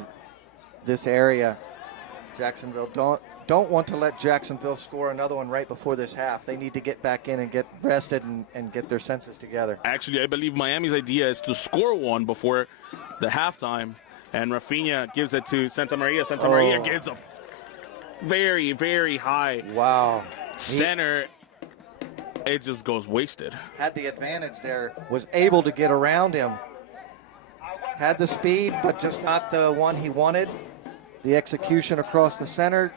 this area. Jacksonville don't want to let Jacksonville score another one right before this half. They need to get back in and get rested and get their senses together. Actually, I believe Miami's idea is to score one before the halftime, and Rafinha gives it to Santa Maria. Santa Maria gives a very, very high center. It just goes wasted. Had the advantage there, was able to get around him. Had the speed, but just not the one he wanted. The execution across the center.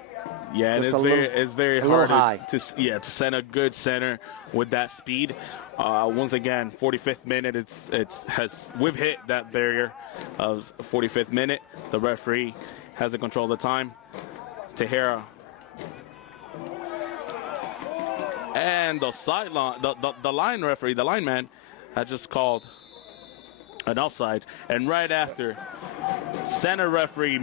Yeah, and it's very hard to send a good center with that speed. Once again, 45th minute, we've hit that barrier of 45th minute. The referee has the control of the time. Tejera. And the sideline, the line referee, the lineman, had just called an offside. And right after, center referee,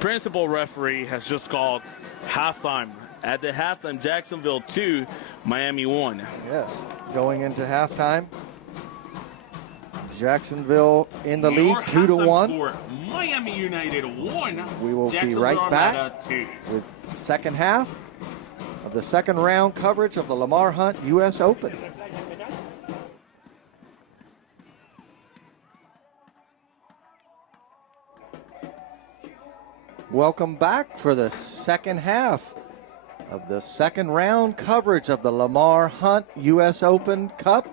principal referee has just called halftime. At the halftime, Jacksonville 2, Miami 1. Yes, going into halftime, Jacksonville in the lead, 2-1. Score, Miami United 1. We will be right back with the second half of the second round coverage of the Lamar Hunt U.S. Open. Welcome back for the second half of the second round coverage of the Lamar Hunt U.S. Open Cup.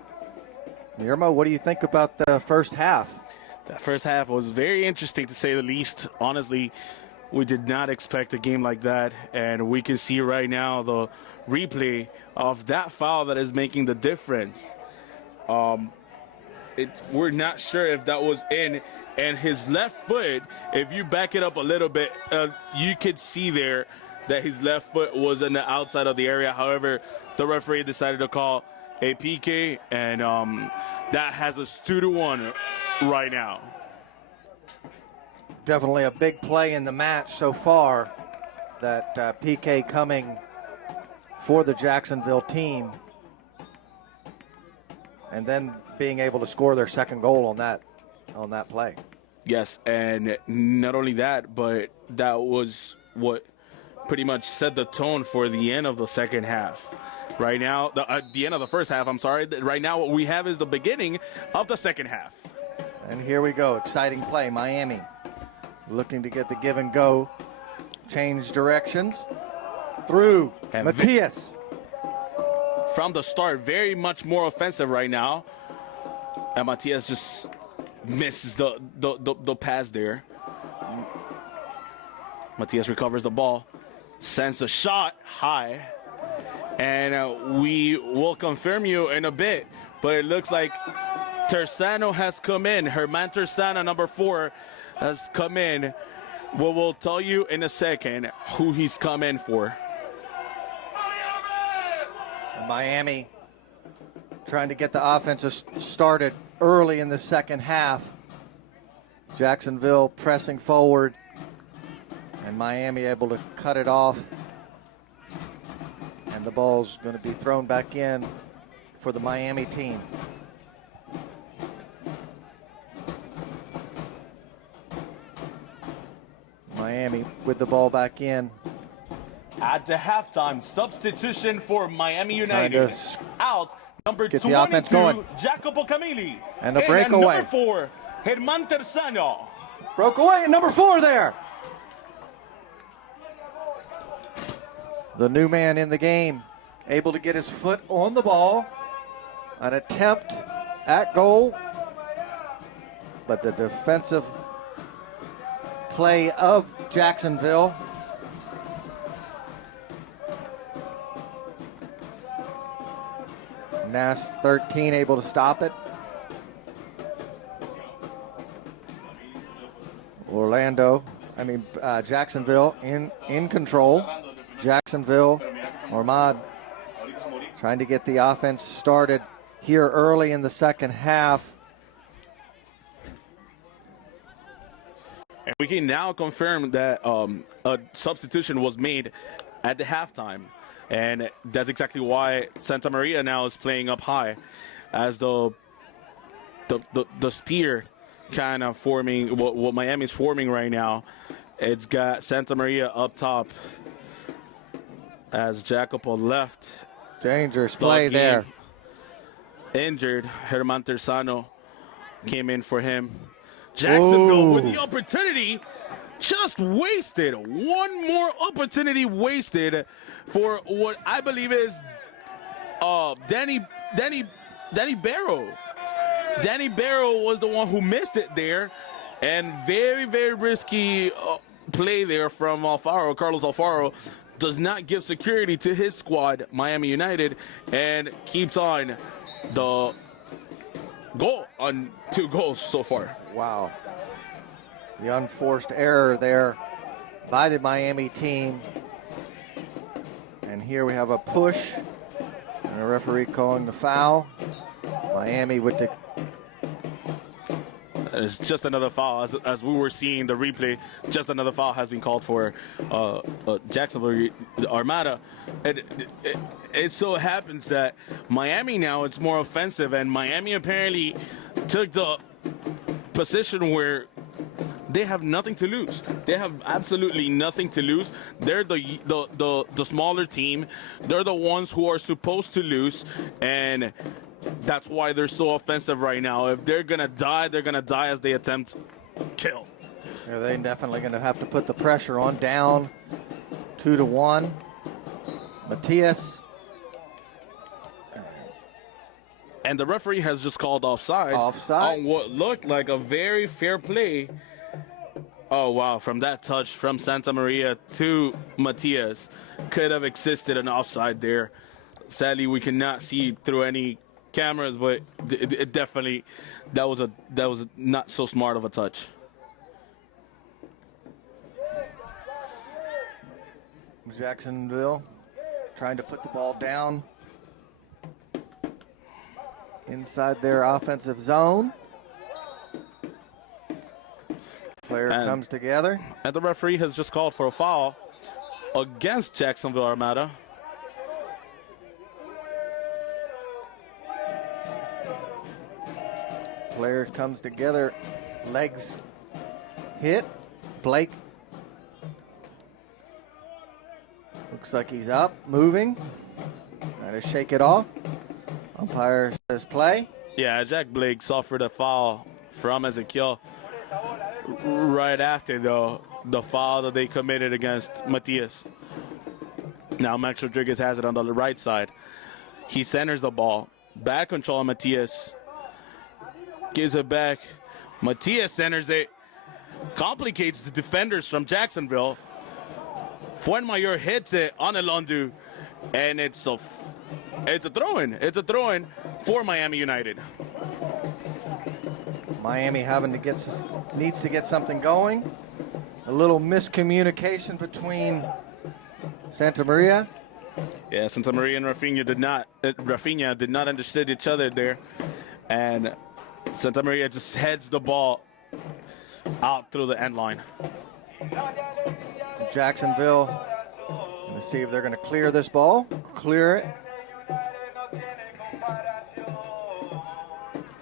Irma, what do you think about the first half? That first half was very interesting, to say the least. Honestly, we did not expect a game like that, and we can see right now the replay of that foul that is making the difference. We're not sure if that was in, and his left foot, if you back it up a little bit, you could see there that his left foot was on the outside of the area. However, the referee decided to call a PK, and that has us 2-1 right now. Definitely a big play in the match so far, that PK coming for the Jacksonville team, and then being able to score their second goal on that play. Yes, and not only that, but that was what pretty much set the tone for the end of the second half. Right now, the end of the first half, I'm sorry. Right now what we have is the beginning of the second half. And here we go, exciting play, Miami looking to get the give and go, change directions, through, and Matias. From the start, very much more offensive right now. And Matias just misses the pass there. Matias recovers the ball, sends the shot high, and we will confirm you in a bit, but it looks like Tersano has come in. Herman Tersano, number 4, has come in. We will tell you in a second who he's come in for. Miami trying to get the offense started early in the second half. Jacksonville pressing forward, and Miami able to cut it off. And the ball's going to be thrown back in for the Miami team. Miami with the ball back in. At the halftime, substitution for Miami United. Out, number 22, Jacopo Camilli. And a breakaway. Number 4, Herman Tersano. Broke away, number 4 there. The new man in the game, able to get his foot on the ball. An attempt at goal, but the defensive play of Jacksonville. Nass 13 able to stop it. Jacksonville in control. Jacksonville Armada trying to get the offense started here early in the second half. And we can now confirm that a substitution was made at the halftime. And that's exactly why Santa Maria now is playing up high, as the spear kind of forming what Miami's forming right now. It's got Santa Maria up top as Jacopo left. Dangerous the play game. there. Injured. Herman Terzano came in for him. Jacksonville with the opportunity just wasted. One more opportunity wasted for what I believe is Danny Barrow. Danny Barrow was the one who missed it there, and very, very risky play there from Alfaro. Carlos Alfaro does not give security to his squad, Miami United, and keeps on the goal on 2 goals so far. Wow. The unforced error there by the Miami team. And here we have a push and a referee calling the foul. Miami with the... It's just another foul. As we were seeing the replay, just another foul has been called for Jacksonville Armada. It so happens that Miami now, it's more offensive, and Miami apparently took the position where they have nothing to lose. They have absolutely nothing to lose. They're the smaller team. They're the ones who are supposed to lose, and that's why they're so offensive right now. If they're going to die as they attempt kill. Yeah, they're definitely going to have to put the pressure on. Down 2-1. Matias. And the referee has just called offside. Offside. On what looked like a very fair play. Oh, wow. From that touch from Santa Maria to Matias. Could have existed an offside there. Sadly, we cannot see through any cameras, but it definitely, that was not so smart of a touch. Jacksonville trying to put the ball down inside their offensive zone. Player comes together. And the referee has just called for a foul against Jacksonville Armada. Player comes together, legs hit. Blake looks like he's up, moving. Trying to shake it off. Umpire says play. Yeah, Jack Blake suffered a foul from Ezekiel right after the foul that they committed against Matias. Now Max Rodriguez has it on the right side. He centers the ball. Back control on Matias. Gives it back. Matias centers it. Complicates the defenders from Jacksonville. Fuenmayor hits it on Elondu. And it's a throw-in. It's a throw-in for Miami United. Miami needs to get something going. A little miscommunication between Santa Maria. Yeah, Santa Maria and Rafinha did not understand each other there. And Santa Maria just heads the ball out through the end line. Jacksonville, let's see if they're going to clear this ball. Clear it.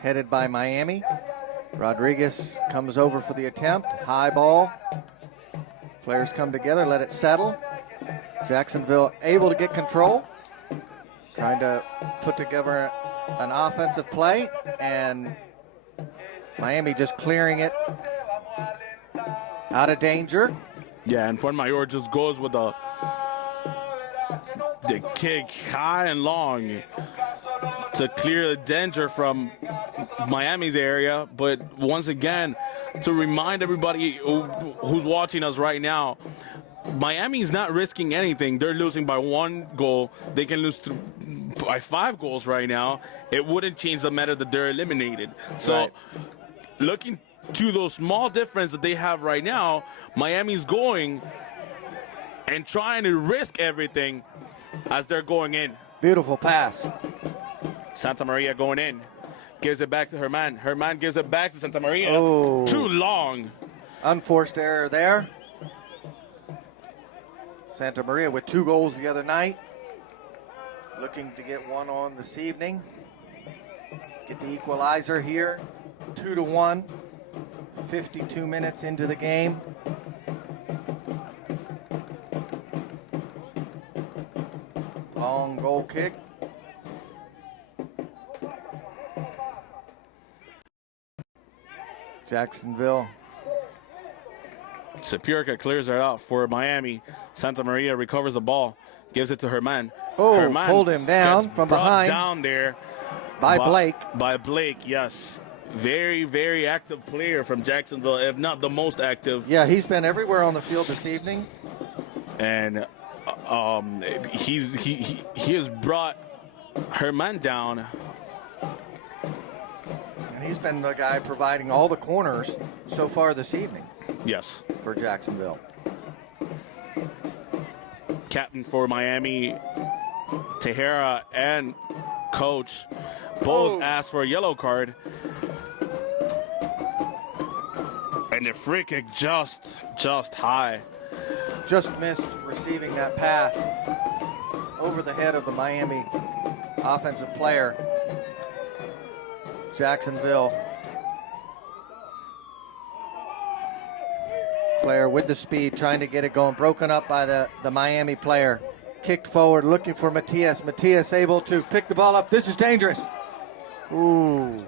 Headed by Miami. Rodriguez comes over for the attempt. High ball. Players come together, let it settle. Jacksonville able to get control. Trying to put together an offensive play, and Miami just clearing it out of danger. Yeah, and Fuenmayor just goes with the kick high and long to clear the danger from Miami's area. But once again, to remind everybody who's watching us right now, Miami's not risking anything. They're losing by 1 goal. They can lose by 5 goals right now. It wouldn't change the matter that they're eliminated. So right. Looking to those small difference that they have right now, Miami's going and trying to risk everything as they're going in. Beautiful pass. Santa Maria going in. Gives it back to Herman. Herman gives it back to Santa Maria. Oh. Too long. Unforced error there. Santa Maria with 2 goals the other night. Looking to get one on this evening. Get the equalizer here. 2-1. 52 minutes into the game. long goal kick. Jacksonville. Sapurica clears it out for Miami. Santa Maria recovers the ball, gives it to Herman. Oh, Herman pulled him down gets from brought behind. Down there By Blake. By Blake, yes. Very, very active player from Jacksonville, if not the most active. Yeah, he's been everywhere on the field this evening. And he has brought Herman down. And he's been the guy providing all the corners so far this evening. Yes. For Jacksonville. Captain for Miami, Tejera and coach both asked for a yellow card. And the free kick just high. Just missed receiving that pass over the head of the Miami offensive player. Jacksonville player with the speed, trying to get it going. Broken up by the Miami player. Kicked forward, looking for Matias. Matias able to pick the ball up. This is dangerous. Ooh.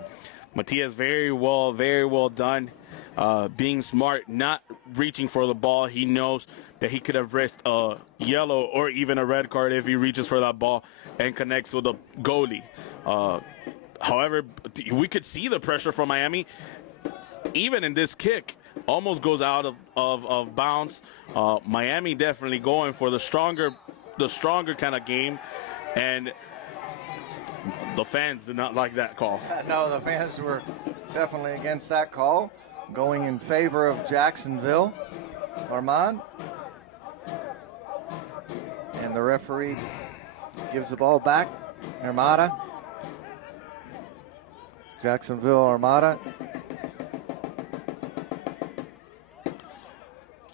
Matias very well done. Being smart, not reaching for the ball. He knows that he could have risked a yellow or even a red card if he reaches for that ball and connects with the goalie. However, we could see the pressure from Miami. Even in this kick, almost goes out of bounds. Miami definitely going for the stronger kind of game, and the fans did not like that call. No, the fans were definitely against that call, going in favor of Jacksonville Armada. And the referee gives the ball back. Armada. Jacksonville Armada.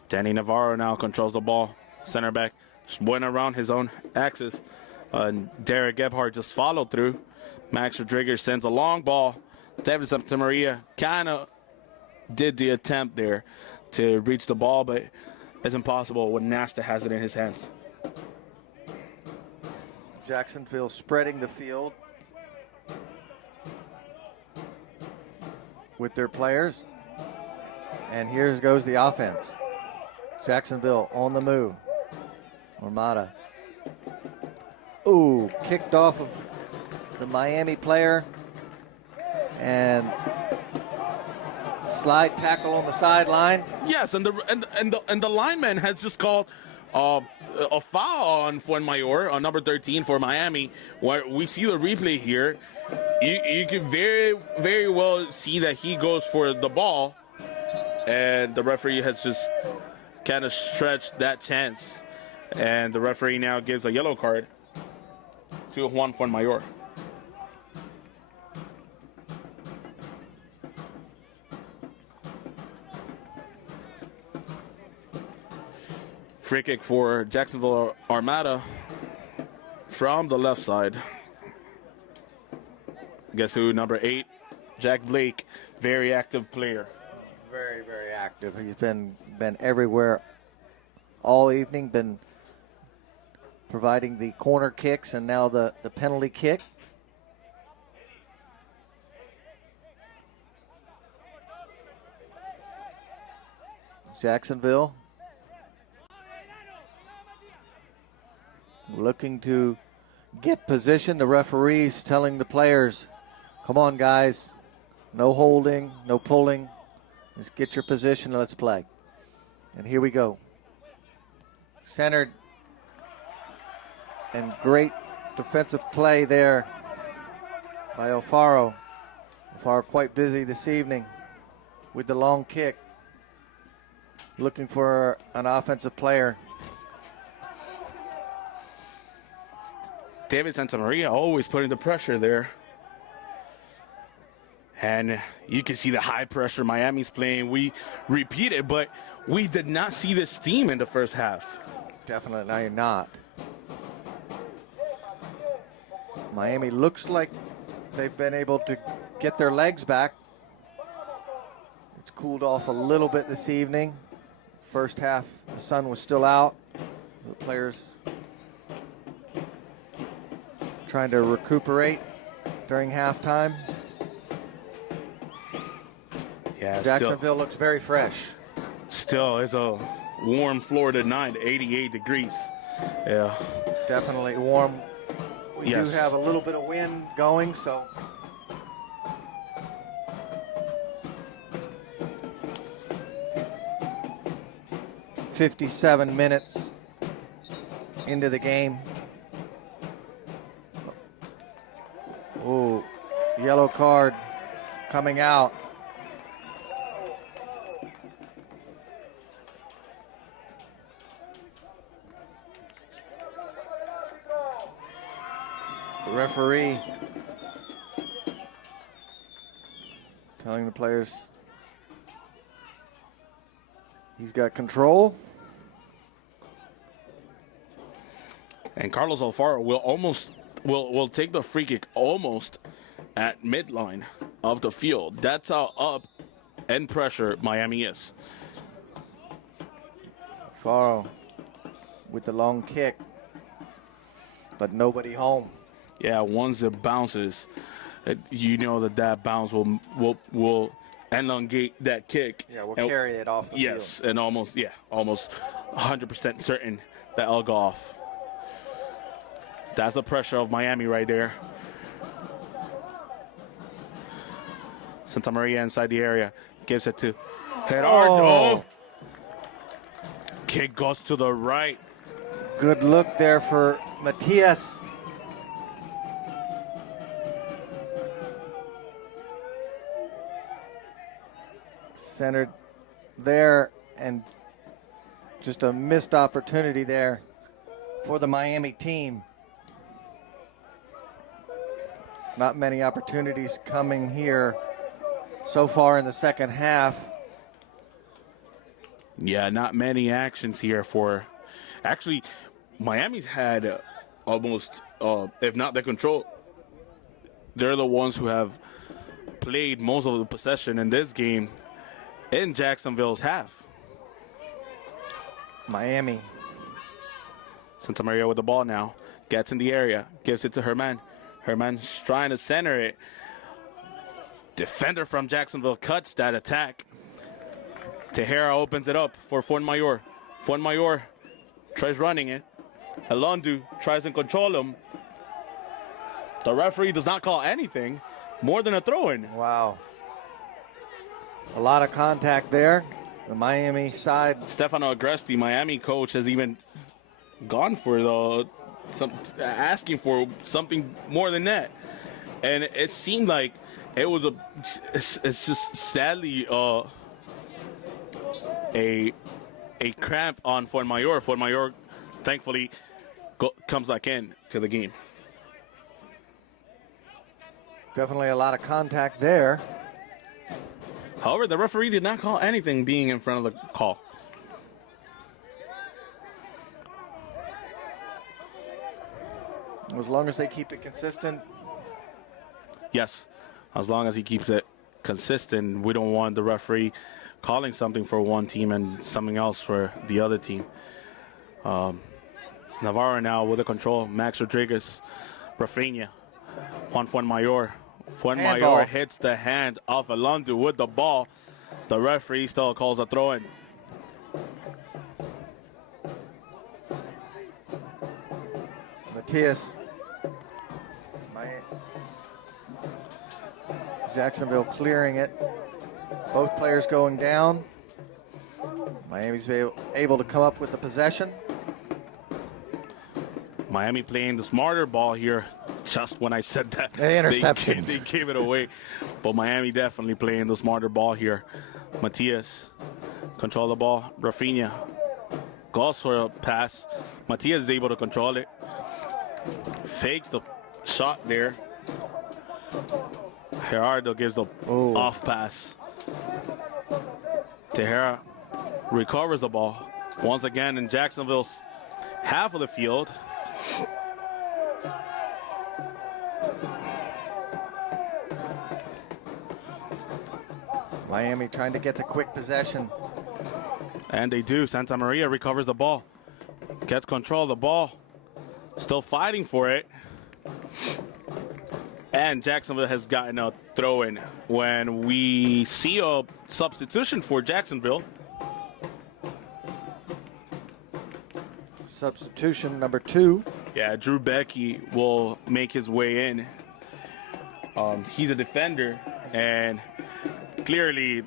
Danny Navarro now controls the ball. Center back just went around his own axis. Derek Gebhardt just followed through. Max Rodriguez sends a long ball. David Santa Maria kind of did the attempt there to reach the ball, but it's impossible when Nasta has it in his hands. Jacksonville spreading the field with their players. And here goes the offense. Jacksonville on the move. Armada. Ooh, kicked off of the Miami player. And slide tackle on the sideline. Yes, and the lineman has just called a foul on Fuenmayor on number 13 for Miami. Where we see the replay here, you can very, very well see that he goes for the ball, and the referee has just kind of stretched that chance, and the referee now gives a yellow card to Juan Fuenmayor. Free kick for Jacksonville Armada from the left side. Guess who? Number 8, Jack Blake, very active player. Very, very active. He's been everywhere all evening, been providing the corner kicks and now the penalty kick. Jacksonville looking to get position. The referees telling the players, come on, guys. No holding, no pulling. Just get your position. Let's play. And here we go. Centered. And great defensive play there by Alfaro. Alfaro quite busy this evening with the long kick. Looking for an offensive player. David Santa Maria always putting the pressure there. And you can see the high pressure Miami's playing. We repeat it, but we did not see this team in the first half. Definitely not. Miami looks like they've been able to get their legs back. It's cooled off a little bit this evening. First half, the sun was still out. The players trying to recuperate during halftime. Yeah, Jacksonville looks very fresh. Still, it's a warm Florida night, 88 degrees. Yeah. Definitely warm. We Yes. do have a little bit of wind going, so. "57 minutes into the game." Ooh, yellow card coming out. The referee telling the players he's got control. And Carlos Alfaro will take the free kick almost at midline of the field. That's how up and pressure Miami is. Faro with the long kick, but nobody home. Yeah, once it bounces, you know that bounce will elongate that kick. Yeah, we'll carry it off the Yes, field. and almost 100% certain that it'll go off. That's the pressure of Miami right there. Santa Maria inside the area. Gives it to Gerardo. Oh. Kick goes to the right. Good look there for Matias. Centered there, and just a missed opportunity there for the Miami team. Not many opportunities coming here so far in the second half. Yeah, not many actions here for. Actually, Miami's had almost, if not the control, they're the ones who have played most of the possession in this game in Jacksonville's half. Miami. Santa Maria with the ball now. Gets in the area. Gives it to Herman. Herman's trying to center it. Defender from Jacksonville cuts that attack. Tejera opens it up for Fuenmayor. Fuenmayor tries running it. Alondu tries to control him. The referee does not call anything more than a throw-in. Wow. A lot of contact there. The Miami side. Stefano Agresti, Miami coach, has even gone for asking for something more than that. And it seemed like it was it's just sadly a cramp on Fuenmayor. Fuenmayor thankfully comes back in to the game. Definitely a lot of contact there. However, the referee did not call anything being in front of the call. As long as they keep it consistent. Yes, as long as he keeps it consistent, we don't want the referee calling something for one team and something else for the other team. Navarro now with the control. Max Rodriguez, Rafinha, Juan Fuenmayor. Fuenmayor Handball. hits the hand of Alondu with the ball. The referee still calls a throw-in. Matias. Jacksonville clearing it. Both players going down. Miami's able to come up with the possession. Miami playing the smarter ball here. Just when I said that, The interception. they gave it away. But Miami definitely playing the smarter ball here. Matias control the ball. Rafinha goes for a pass. Matias is able to control it. Fakes the shot there. Gerardo gives the off pass. Tejera recovers the ball. Once again in Jacksonville's half of the field. Miami trying to get the quick possession. And they do. Santa Maria recovers the ball. Gets control of the ball. Still fighting for it. And Jacksonville has gotten a throw-in. When we see a substitution for Jacksonville, Substitution number 2. yeah, Drew Becky will make his way in. He's a defender, and clearly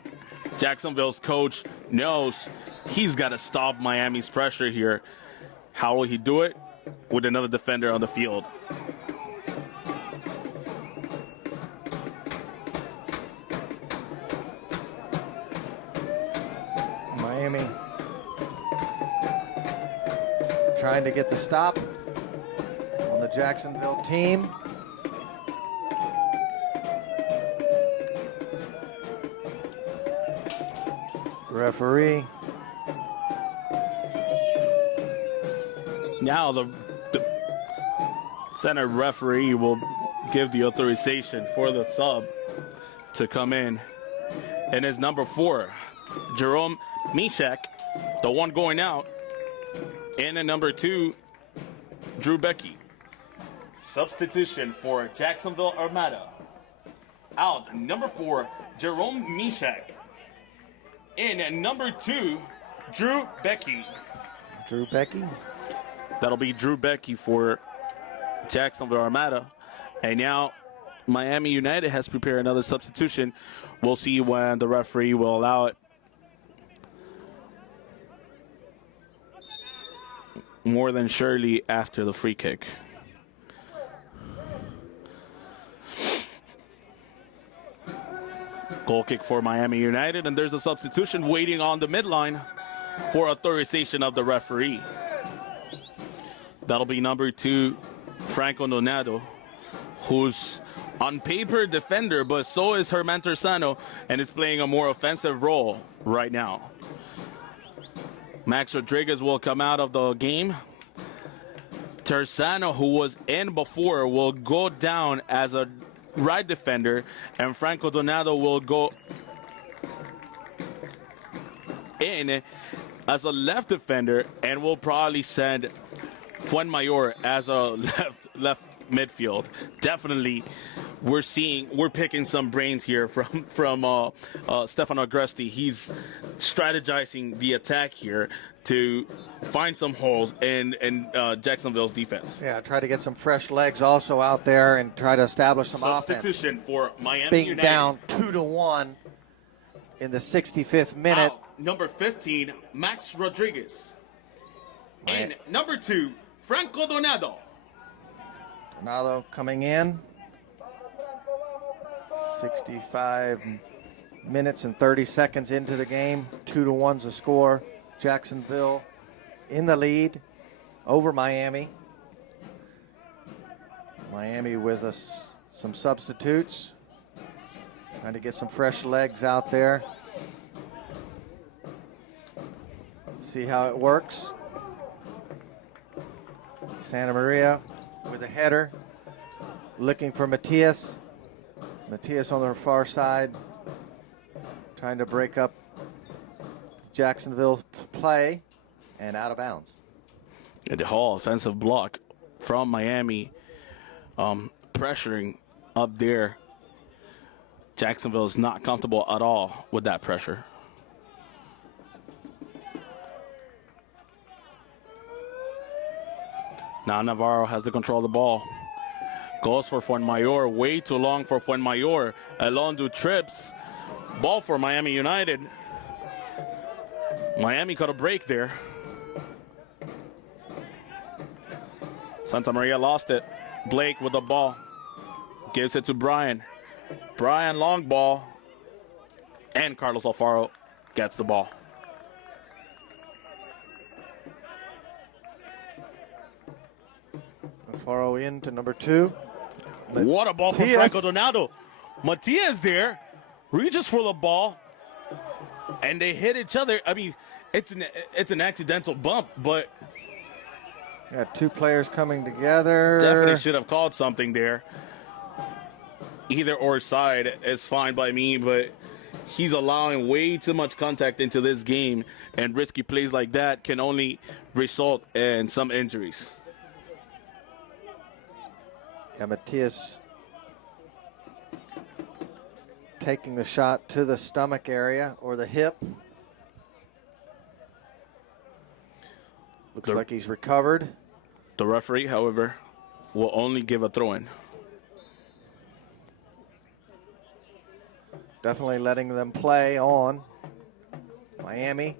Jacksonville's coach knows he's got to stop Miami's pressure here. How will he do it? With another defender on the field. Miami trying to get the stop on the Jacksonville team. Referee. Now the center referee will give the authorization for the sub to come in. And it's number 4, Jerome Mishak, the one going out. And at number 2, Drew Becky. Substitution for Jacksonville Armada. Out, number 4, Jerome Mishak. In at number 2, Drew Becky. Drew Becky. That'll be Drew Becky for Jacksonville Armada. And now Miami United has prepared another substitution. We'll see when the referee will allow it. More than surely after the free kick. Goal kick for Miami United, and there's a substitution waiting on the midline for authorization of the referee. That'll be number 2, Franco Donado, who's on paper defender, but so is Herman Terzano, and is playing a more offensive role right now. Max Rodriguez will come out of the game. Terzano, who was in before, will go down as a right defender, and Franco Donado will go in as a left defender, and will probably send Fuenmayor as a left midfield. Definitely, we're picking some brains here from Stefano Agresti. He's strategizing the attack here to find some holes in Jacksonville's defense. Yeah, try to get some fresh legs also out there and try to establish some Substitution offense. for Miami Being United. down 2-1 in the 65th minute. Out, number 15, Max Rodriguez. And number 2, Franco Donado. Donado coming in. 65 minutes and 30 seconds into the game. 2-1's the score. Jacksonville in the lead over Miami. Miami with some substitutes. Trying to get some fresh legs out there. See how it works. Santa Maria with a header. Looking for Matias. Matias on the far side. Trying to break up Jacksonville play, and out of bounds. And the whole offensive block from Miami pressuring up there. Jacksonville is not comfortable at all with that pressure. Now Navarro has the control of the ball. Goes for Fuenmayor. Way too long for Fuenmayor. Alonso trips. Ball for Miami United. Miami got a break there. Santa Maria lost it. Blake with the ball. Gives it to Brian. Brian, long ball. And Carlos Alfaro gets the ball. Alfaro in to number 2. What a ball from Franco Donado. Matias there. Reaches for the ball. And they hit each other. I mean, it's an accidental bump, but got 2 players coming together. Definitely should have called something there. Either or side is fine by me, but he's allowing way too much contact into this game, and risky plays like that can only result in some injuries. Yeah, Matias taking the shot to the stomach area or the hip. Looks like he's recovered. The referee, however, will only give a throw-in. Definitely letting them play on. Miami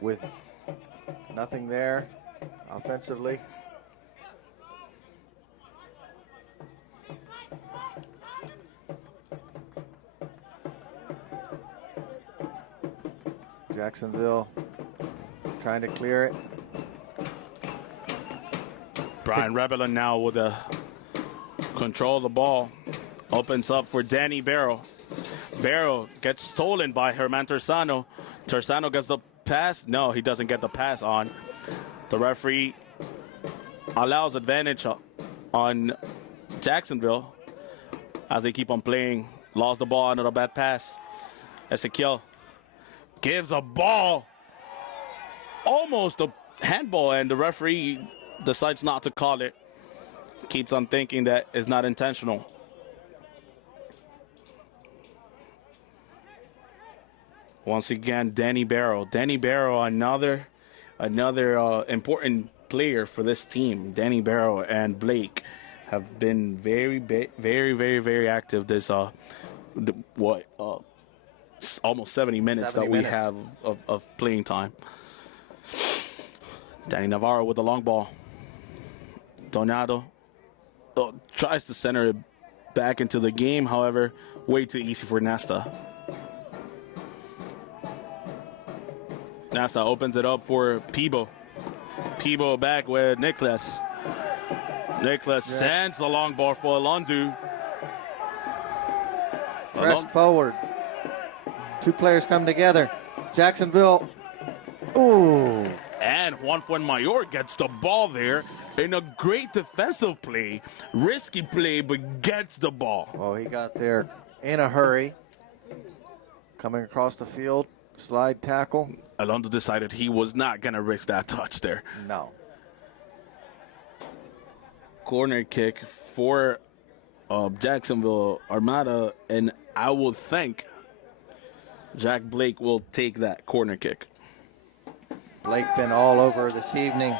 with nothing there offensively. Jacksonville trying to clear it. Brian Rebelin now with the control of the ball. Opens up for Danny Barrow. Barrow gets stolen by Herman Terzano. Terzano gets the pass. No, he doesn't get the pass on. The referee allows advantage on Jacksonville as they keep on playing. Lost the ball, another bad pass. Ezequiel gives a ball, almost a handball, and the referee decides not to call it. Keeps on thinking that it's not intentional. Once again, Danny Barrow. Danny Barrow, another important player for this team. Danny Barrow and Blake have been very active this almost 70 minutes that we have of playing time. Danny Navarro with the long ball. Donado tries to center it back into the game, however, way too easy for Nesta. Nasta opens it up for Peebo. Peebo back with Nicholas. Nicholas sends the long ball for Alondu. Pressed forward. Two players come together. Jacksonville. Ooh. And Juan Fuenmayor gets the ball there in a great defensive play. Risky play, but gets the ball. Well, he got there in a hurry. Coming across the field. Slide tackle. Alonso decided he was not going to risk that touch there. No. Corner kick for Jacksonville Armada, and I will think Jack Blake will take that corner kick. Blake been all over this evening.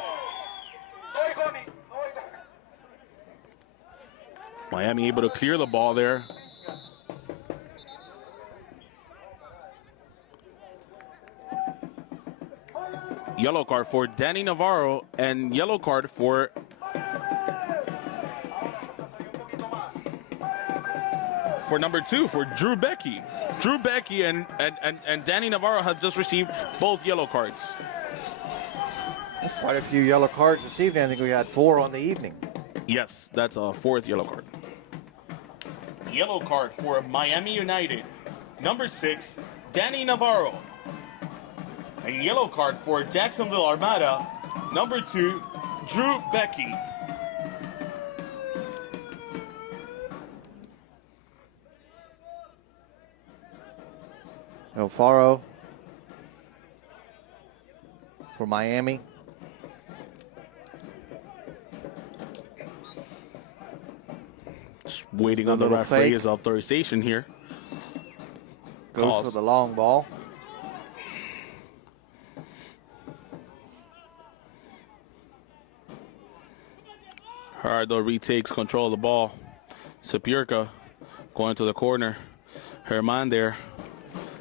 Miami able to clear the ball there. Yellow card for Danny Navarro and yellow card for number 2 for Drew Becky. Drew Becky and Danny Navarro have just received both yellow cards. That's quite a few yellow cards this evening. I think we had 4 on the evening. Yes, that's a 4th yellow card. Yellow card for Miami United. Number 6, Danny Navarro. And yellow card for Jacksonville Armada. Number 2, Drew Becky. Alfaro for Miami. Just waiting on the referee's authorization here. Goes for the long ball. Gerardo retakes control of the ball. Sapurka going to the corner. Herman there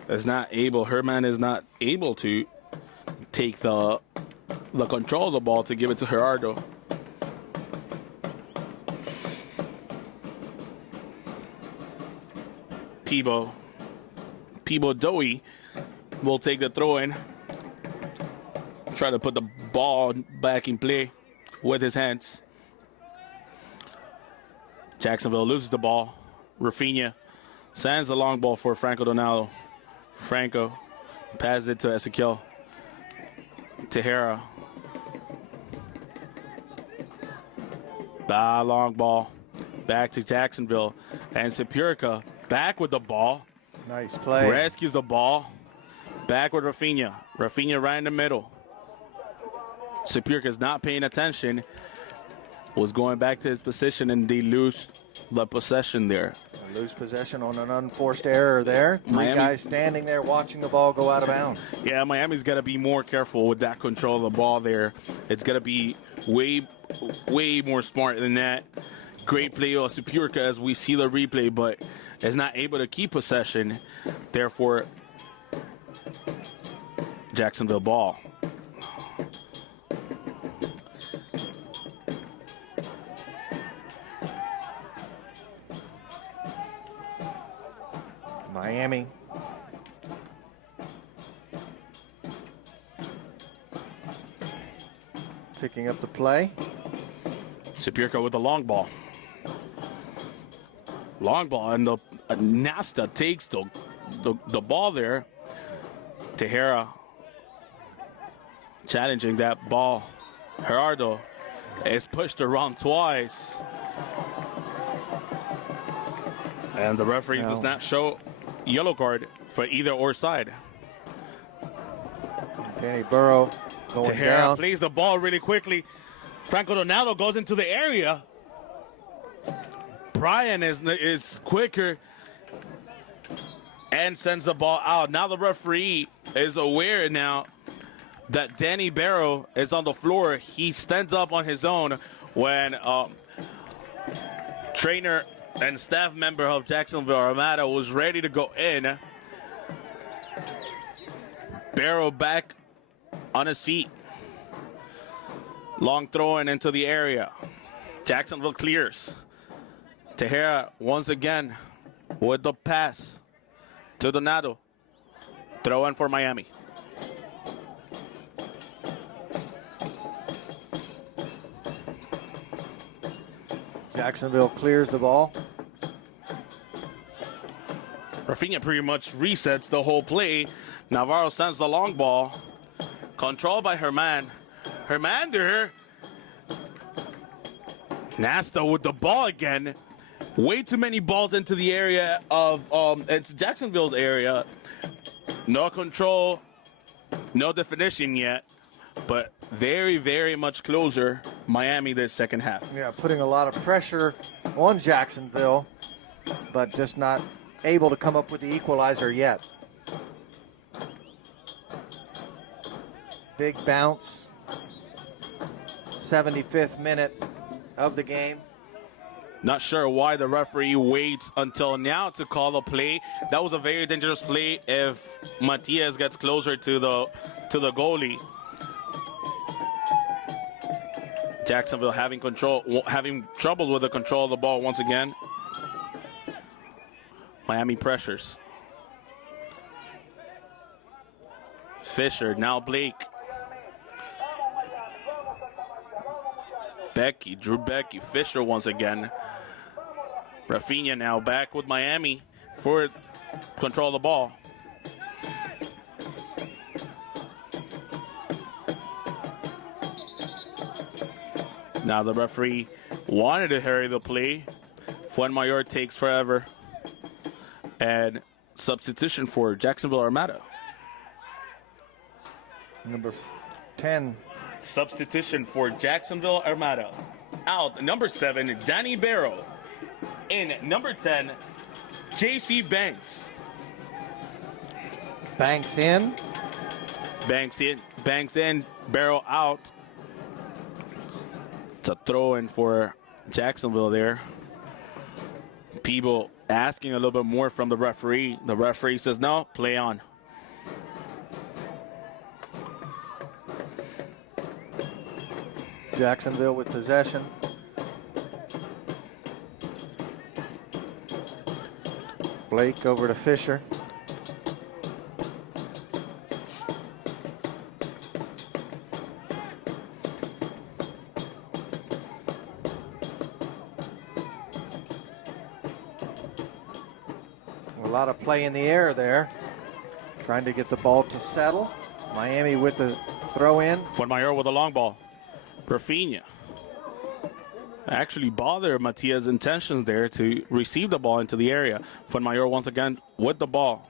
is not able. Herman is not able to take the control of the ball to give it to Gerardo. Peebo Dowie will take the throw in. Try to put the ball back in play with his hands. Jacksonville loses the ball. Rafinha sends the long ball for Franco Donaldo. Franco passes it to Ezequiel. Tejera. Long ball. Back to Jacksonville. And Sapurka back with the ball. Nice play. Rescues the ball. Back with Rafinha. Rafinha right in the middle. Sapurka's not paying attention. Was going back to his position, and they lose the possession there. Lose possession on an unforced error there. Three guys standing there watching the ball go out of bounds. Yeah, Miami's got to be more careful with that control of the ball there. It's got to be way more smart than that. Great play of Supurka as we see the replay, but is not able to keep possession. Therefore, Jacksonville ball. Miami picking up the play. Supurka with the long ball. Long ball, and Nasta takes the ball there. Tejera challenging that ball. Gerardo is pushed around twice. And the referee does not show yellow card for either or side. Danny Burrow going Tejera down. plays the ball really quickly. Franco Donaldo goes into the area. Brian is quicker and sends the ball out. Now the referee is aware now that Danny Barrow is on the floor. He stands up on his own when trainer and staff member of Jacksonville Armada was ready to go in. Barrow back on his feet. Long throw-in into the area. Jacksonville clears. Tejera once again with the pass to Donato. Throw in for Miami. Jacksonville clears the ball. Rafinha pretty much resets the whole play. Navarro sends the long ball. Controlled by Herman. Hermander. Nasta with the ball again. Way too many balls into the area of into Jacksonville's area. No control, no definition yet, but very much closer. Miami this second half. Yeah, putting a lot of pressure on Jacksonville, but just not able to come up with the equalizer yet. Big bounce. 75th minute of the game. Not sure why the referee waits until now to call the play. That was a very dangerous play if Matias gets closer to the goalie. Jacksonville having troubles with the control of the ball once again. Miami pressures. Fisher, now Blake. Drew Becky, Fisher once again. Rafinha now back with Miami for control of the ball. Now the referee wanted to hurry the play. Fuenmayor takes forever. And substitution for Jacksonville Armada. Number 10. Substitution for Jacksonville Armada. Out, number 7, Danny Barrow. In, number 10, J.C. Banks. Banks in. Banks in, Barrow out. It's a throw-in for Jacksonville there. Peeble asking a little bit more from the referee. The referee says, no, play on. Jacksonville with possession. Blake over to Fisher. A lot of play in the air there. Trying to get the ball to settle. Miami with the throw in. Fuenmayor with a long ball. Rafinha actually bothered Matias' intentions there to receive the ball into the area. Fuenmayor once again with the ball.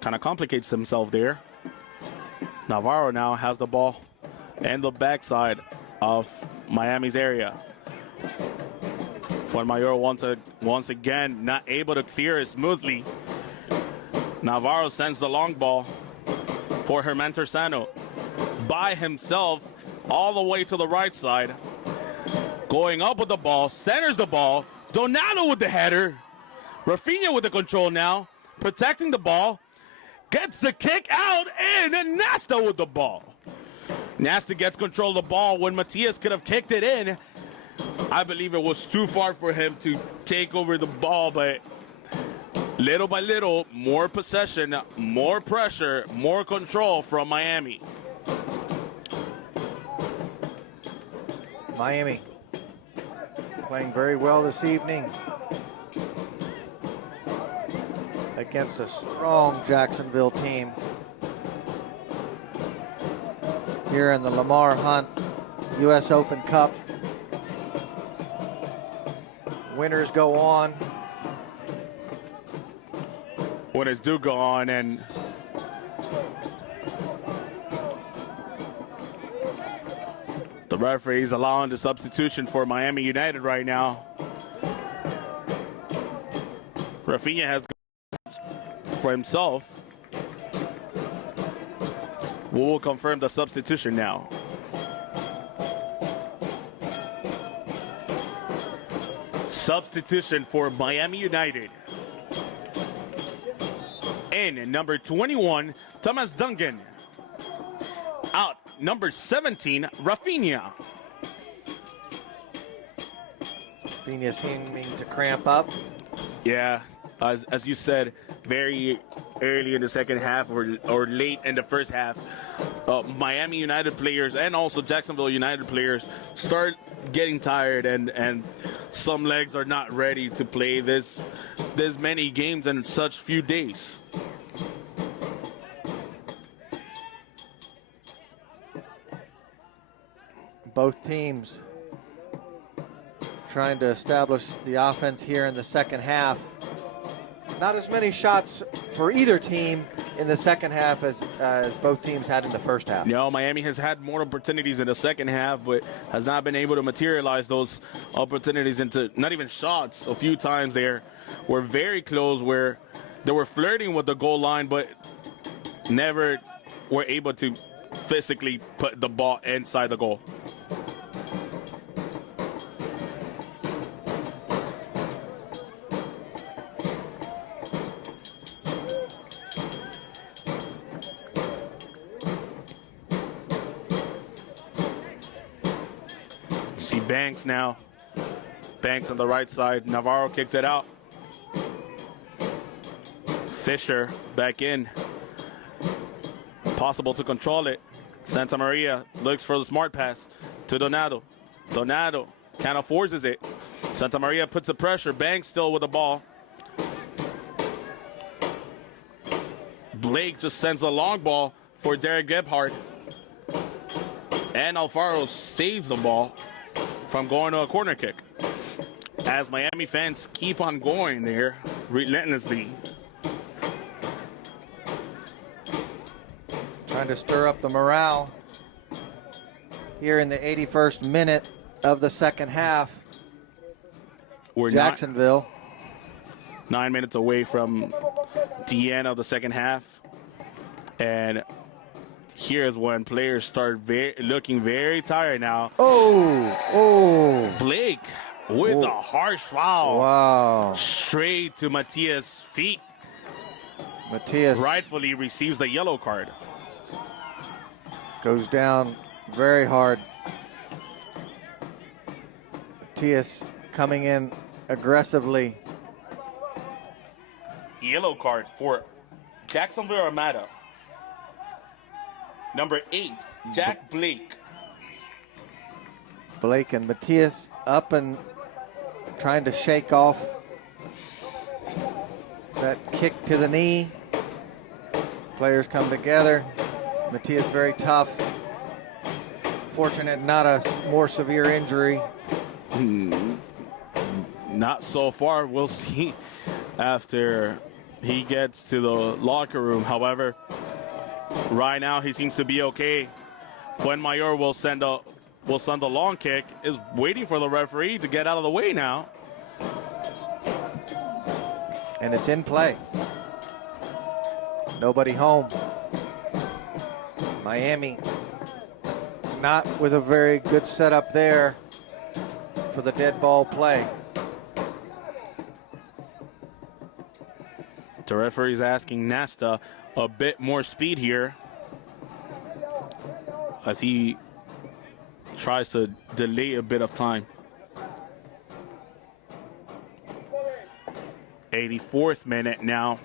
Kind of complicates himself there. Navarro now has the ball and the backside of Miami's area. Fuenmayor once again, not able to clear it smoothly. Navarro sends the long ball for Herman Terzano. By himself, all the way to the right side. Going up with the ball, centers the ball. Donato with the header. Rafinha with the control now, protecting the ball. Gets the kick out, and Nasta with the ball. Nasta gets control of the ball when Matias could have kicked it in. I believe it was too far for him to take over the ball, but little by little, more possession, more pressure, more control from Miami. Miami playing very well this evening against a strong Jacksonville team here in the Lamar Hunt U.S. Open Cup. Winners go on. Winners do go on, and the referee is allowing the substitution for Miami United right now. Rafinha has for himself. We will confirm the substitution now. Substitution for Miami United. In number 21, Thomas Dungan. Out, number 17, Rafinha. Rafinha seeming to cramp up. Yeah, as you said, very early in the second half or late in the first half, Miami United players and also Jacksonville United players start getting tired, and some legs are not ready to play this many games in such few days. Both teams trying to establish the offense here in the second half. Not as many shots for either team in the second half as both teams had in the first half. No, Miami has had more opportunities in the second half, but has not been able to materialize those opportunities into not even shots. A few times there were very close where they were flirting with the goal line, but never were able to physically put the ball inside the goal. Banks now. Banks on the right side. Navarro kicks it out. Fisher back in. Possible to control it. Santa Maria looks for the smart pass to Donato. Donato kind of forces it. Santa Maria puts the pressure. Banks still with the ball. Blake just sends a long ball for Derek Gebhardt. And Alfaro saves the ball from going to a corner kick. As Miami fans keep on going there relentlessly. Trying to stir up the morale here in the 81st minute of the second half. We're Jacksonville. 9 minutes away from the end of the second half. And here's when players start looking very tired now. Oh. Blake with a harsh foul. Wow. Straight to Matias' feet. Matias rightfully receives the yellow card. Goes down very hard. Matias coming in aggressively. Yellow card for Jacksonville Armada. Number 8, Jack Blake. Blake and Matias up and trying to shake off that kick to the knee. Players come together. Matias very tough. Fortunate not a more severe injury. Not so far. We'll see after he gets to the locker room. However, right now he seems to be okay. Fuenmayor will send a long kick. Is waiting for the referee to get out of the way now. and it's in play. Nobody home. Miami not with a very good setup there for the dead ball play. The referee's asking Nasta a bit more speed here as he tries to delay a bit of time. 84th minute now.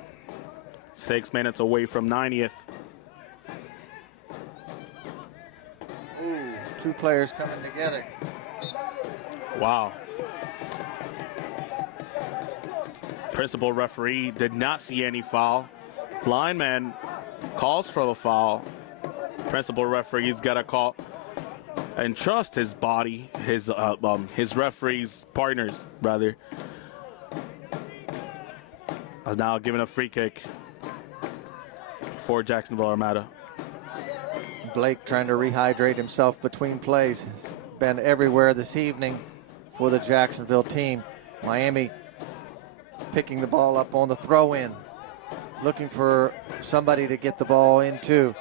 6 minutes away from 90th. Ooh, two players coming together. Wow. Principal referee did not see any foul. Lineman calls for the foul. Principal referee's got to call and trust his body, his referee's partners, rather. Is now given a free kick for Jacksonville Armada. Blake trying to rehydrate himself between plays. Has been everywhere this evening for the Jacksonville team. Miami picking the ball up on the throw-in, looking for somebody to get the ball into.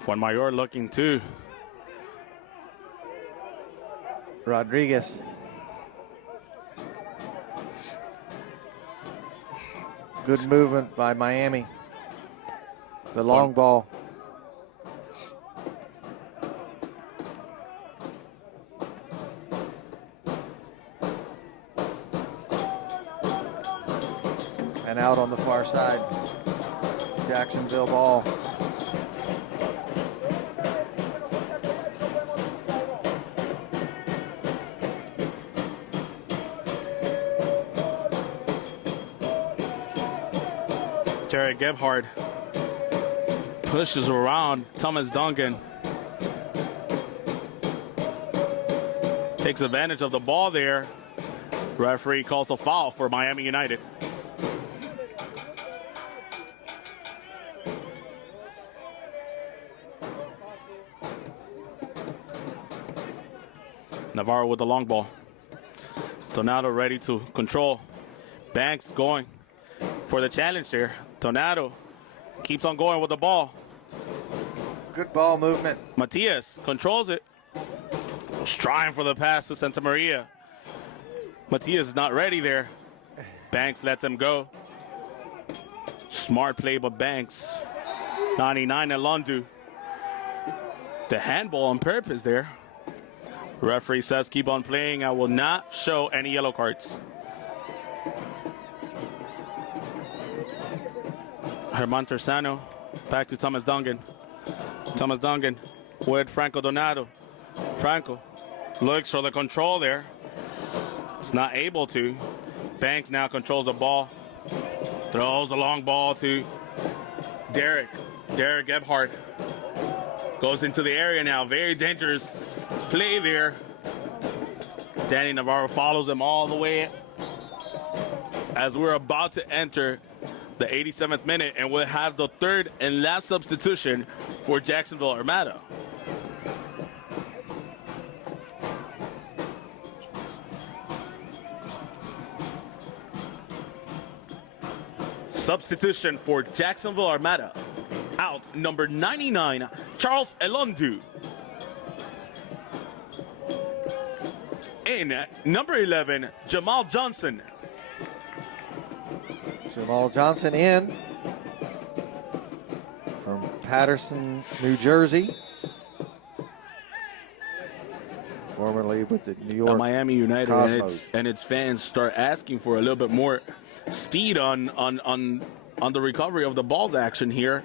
Fuenmayor looking too. Rodriguez. Good movement by Miami. The long ball. And out on the far side. Jacksonville ball. Terry Gebhardt pushes around Thomas Duncan. Takes advantage of the ball there. Referee calls a foul for Miami United. Navarro with the long ball. Donato ready to control. Banks going for the challenge there. Donato keeps on going with the ball. Good ball movement. Matias controls it. Trying for the pass to Santa Maria. Matias is not ready there. Banks lets him go. Smart play by Banks. 99 Elondu. The handball on purpose there. Referee says keep on playing. I will not show any yellow cards. Herman Tersano back to Thomas Duncan. Thomas Duncan with Franco Donato. Franco looks for the control there. It's not able to. Banks now controls the ball. Throws the long ball to Derek. Derek Gebhardt goes into the area now. Very dangerous play there. Danny Navarro follows him all the way as we're about to enter the 87th minute, and we'll have the third and last substitution for Jacksonville Armada. Substitution for Jacksonville Armada. Out number 99, Charles Elondu. In number 11, Jamal Johnson. Jamal Johnson in from Patterson, New Jersey. Formerly with the New York Miami United Cosmos. and its fans start asking for a little bit more speed on the recovery of the ball's action here,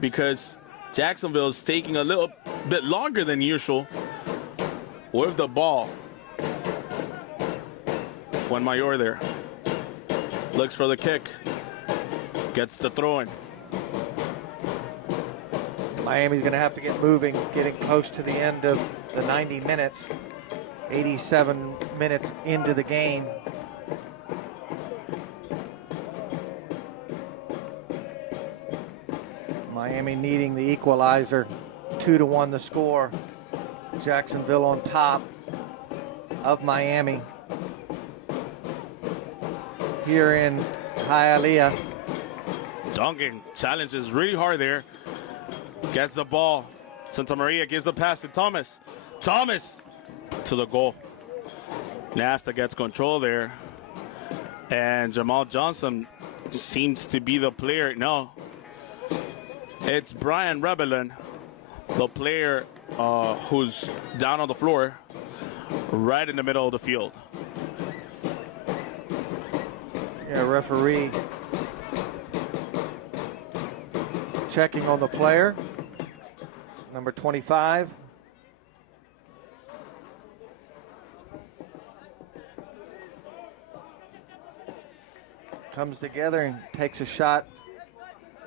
because Jacksonville is taking a little bit longer than usual with the ball. Fuenmayor there. Looks for the kick. Gets the throw in. Miami's going to have to get moving, getting close to the end of the 90 minutes. 87 minutes into the game. Miami needing the equalizer. 2-1 the score. Jacksonville on top of Miami. here in Hialeah. Duncan challenges really hard there. Gets the ball. Santa Maria gives the pass to Thomas. Thomas to the goal. Nasta gets control there. And Jamal Johnson seems to be the player. No. It's Brian Rebelin, the player who's down on the floor, right in the middle of the field. Yeah, referee checking on the player, number 25. Comes together and takes a shot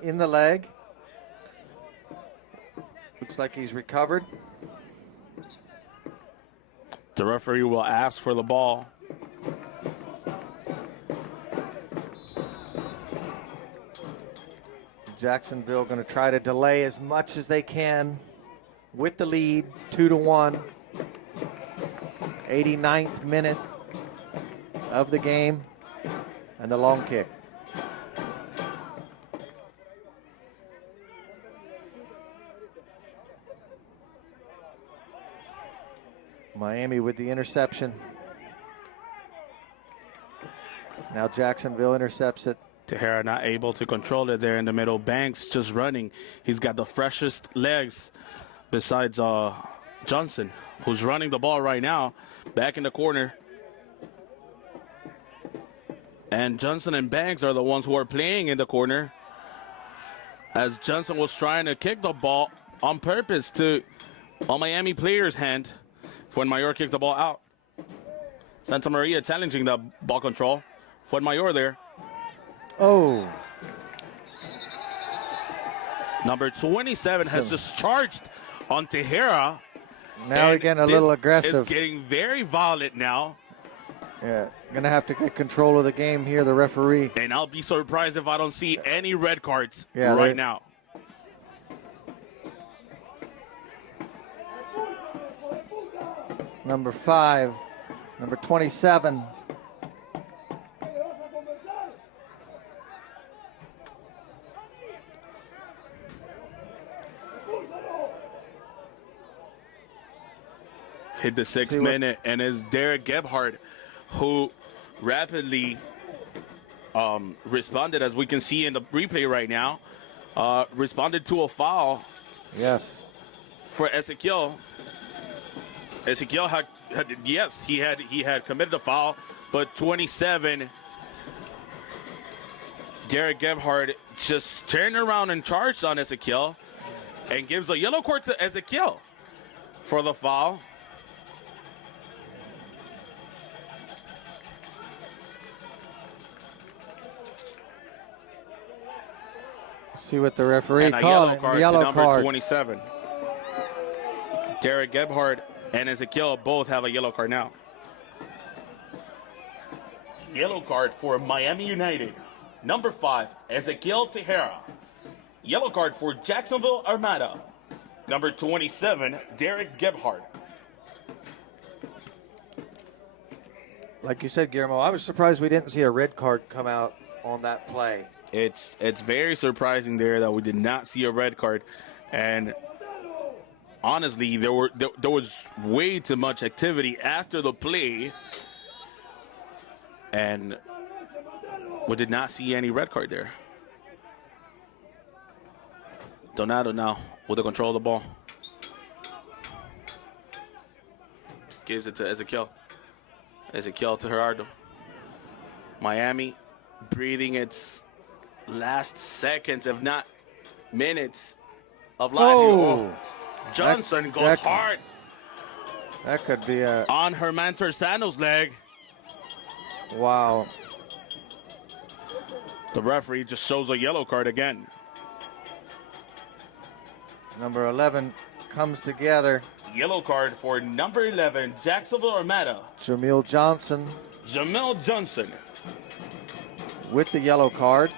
in the leg. Looks like he's recovered. The referee will ask for the ball. Jacksonville going to try to delay as much as they can with the lead, 2-1. 89th minute of the game, and the long kick. Miami with the interception. Now Jacksonville intercepts it. Tejera not able to control it there in the middle. Banks just running. He's got the freshest legs besides Johnson, who's running the ball right now. Back in the corner. And Johnson and Banks are the ones who are playing in the corner, as Johnson was trying to kick the ball on purpose to a Miami player's hand Fuenmayor kicks the ball out. Santa Maria challenging the ball control. Fuenmayor there. Oh. Number 27 has just charged on Tejera. Now again, a little aggressive. It's getting very violent now. Yeah, gonna have to get control of the game here, the referee. And I'll be surprised if I don't see any red cards right now. Number 5, number 27. Hit the 6th minute, and it's Derek Gebhardt who rapidly responded, as we can see in the replay right now, responded to a foul. Yes. For Ezequiel. Ezequiel had yes, he had committed a foul, but 27, Derek Gebhardt just turned around and charged on Ezequiel and gives a yellow card to Ezequiel for the foul. See what the referee and a called. Yellow card Yellow to number card. 27. Derek Gebhardt and Ezequiel both have a yellow card now. Yellow card for Miami United. Number 5, Ezequiel Tejera. Yellow card for Jacksonville Armada. Number 27, Derek Gebhardt. Like you said, Guillermo, I was surprised we didn't see a red card come out on that play. It's very surprising there that we did not see a red card, and honestly, there was way too much activity after the play, and we did not see any red card there. Donato now with the control of the ball. Gives it to Ezequiel. Ezequiel to Gerardo. Miami breathing its last seconds, if not minutes, of life. Oh. Johnson goes hard. That could be a... On Herman Terzano's leg. Wow. The referee just shows a yellow card again. Number 11 comes together. Yellow card for number 11, Jacksonville Armada. Jamil Johnson. Jamil Johnson. With the yellow card.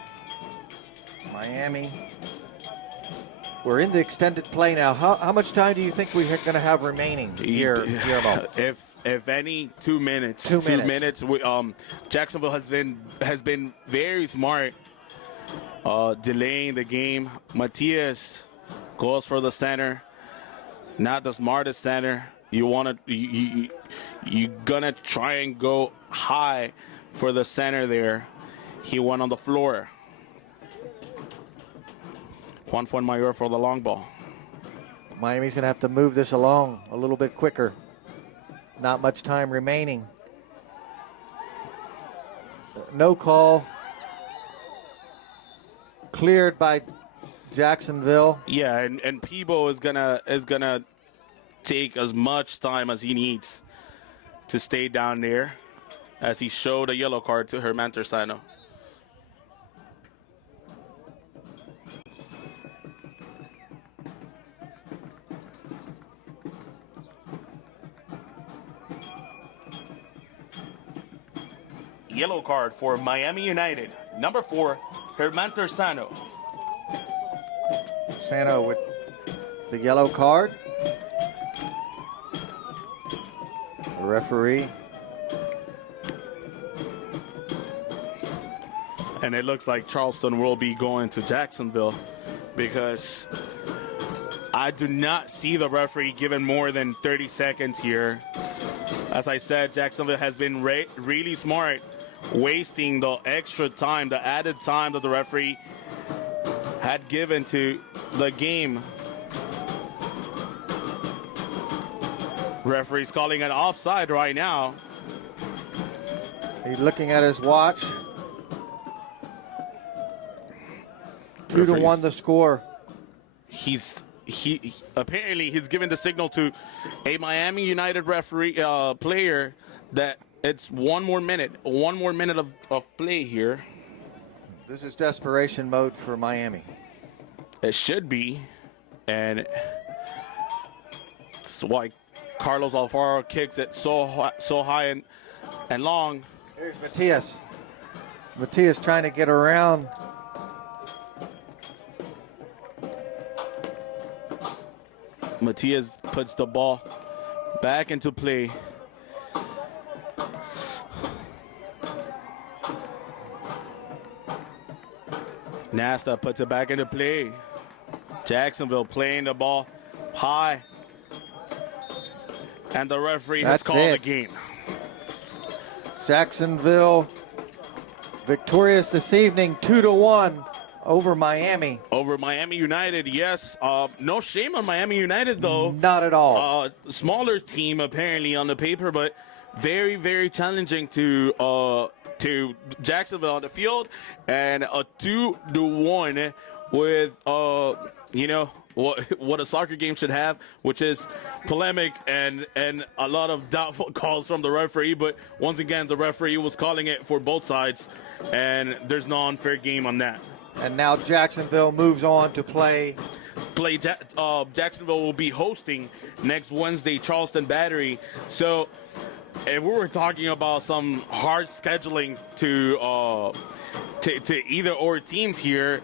Miami. We're in the extended play now. How much time do you think we're going to have remaining here, Guillermo? if any, 2 minutes. 2 2 minutes. minutes. Jacksonville has been very smart, delaying the game. Matias goes for the center. Not the smartest center. You're gonna try and go high for the center there. He went on the floor. Juan Fuenmayor for the long ball. Miami's going to have to move this along a little bit quicker. Not much time remaining. No call. Cleared by Jacksonville. Yeah, and Peebo is gonna take as much time as he needs to stay down there, as he showed a yellow card to Herman Tersano. Yellow card for Miami United. Number 4, Herman Tersano. Sano with the yellow card. The referee. And it looks like Charleston will be going to Jacksonville, because I do not see the referee giving more than 30 seconds here. As I said, Jacksonville has been really smart, wasting the extra time, the added time that the referee had given to the game. Referee's calling an offside right now. He's looking at his watch. 2-1 the score. He apparently he's given the signal to a Miami United referee player that it's one more minute of play here. This is desperation mode for Miami. It should be, and that's why Carlos Alfaro kicks it so high and long. Here's Matias. Matias trying to get around. Matias puts the ball back into play. Nasta puts it back into play. Jacksonville playing the ball high. And the referee has called the game. Jacksonville victorious this evening, 2-1 over Miami. Over Miami United, yes. No shame on Miami United, though. Not at all. Smaller team, apparently, on the paper, but very, very challenging to Jacksonville on the field. And a 2-1 with, what a soccer game should have, which is polemic and a lot of doubtful calls from the referee. But once again, the referee was calling it for both sides, and there's no unfair game on that. And now Jacksonville moves on to play. Jacksonville will be hosting next Wednesday Charleston Battery. So if we were talking about some hard scheduling to either or teams here,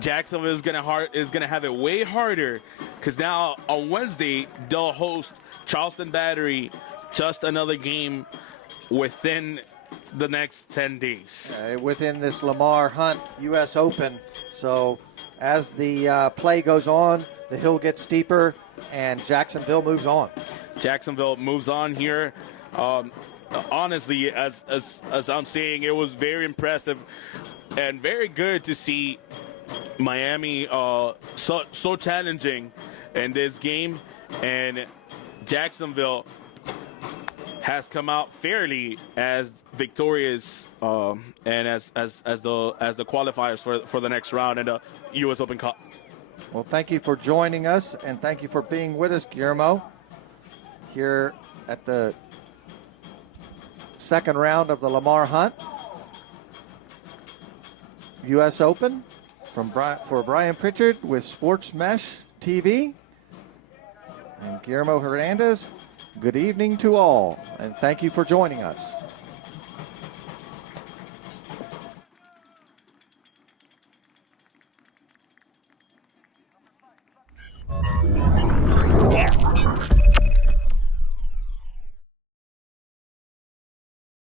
Jacksonville is gonna have it way harder, because now on Wednesday they'll host Charleston Battery, just another game within the next 10 days. Within this Lamar Hunt U.S. Open. So as the play goes on, the hill gets steeper, and Jacksonville moves on. Jacksonville moves on here. Honestly, as I'm saying, it was very impressive and very good to see Miami so challenging in this game, and Jacksonville has come out fairly as victorious and as the qualifiers for the next round in the U.S. Open Cup. Well, thank you for joining us, and thank you for being with us, Guillermo, here at the second round of the Lamar Hunt U.S. Open. For Brian Pritchard with Sportsmesh TV and Guillermo Hernandez, good evening to all, and thank you for joining us.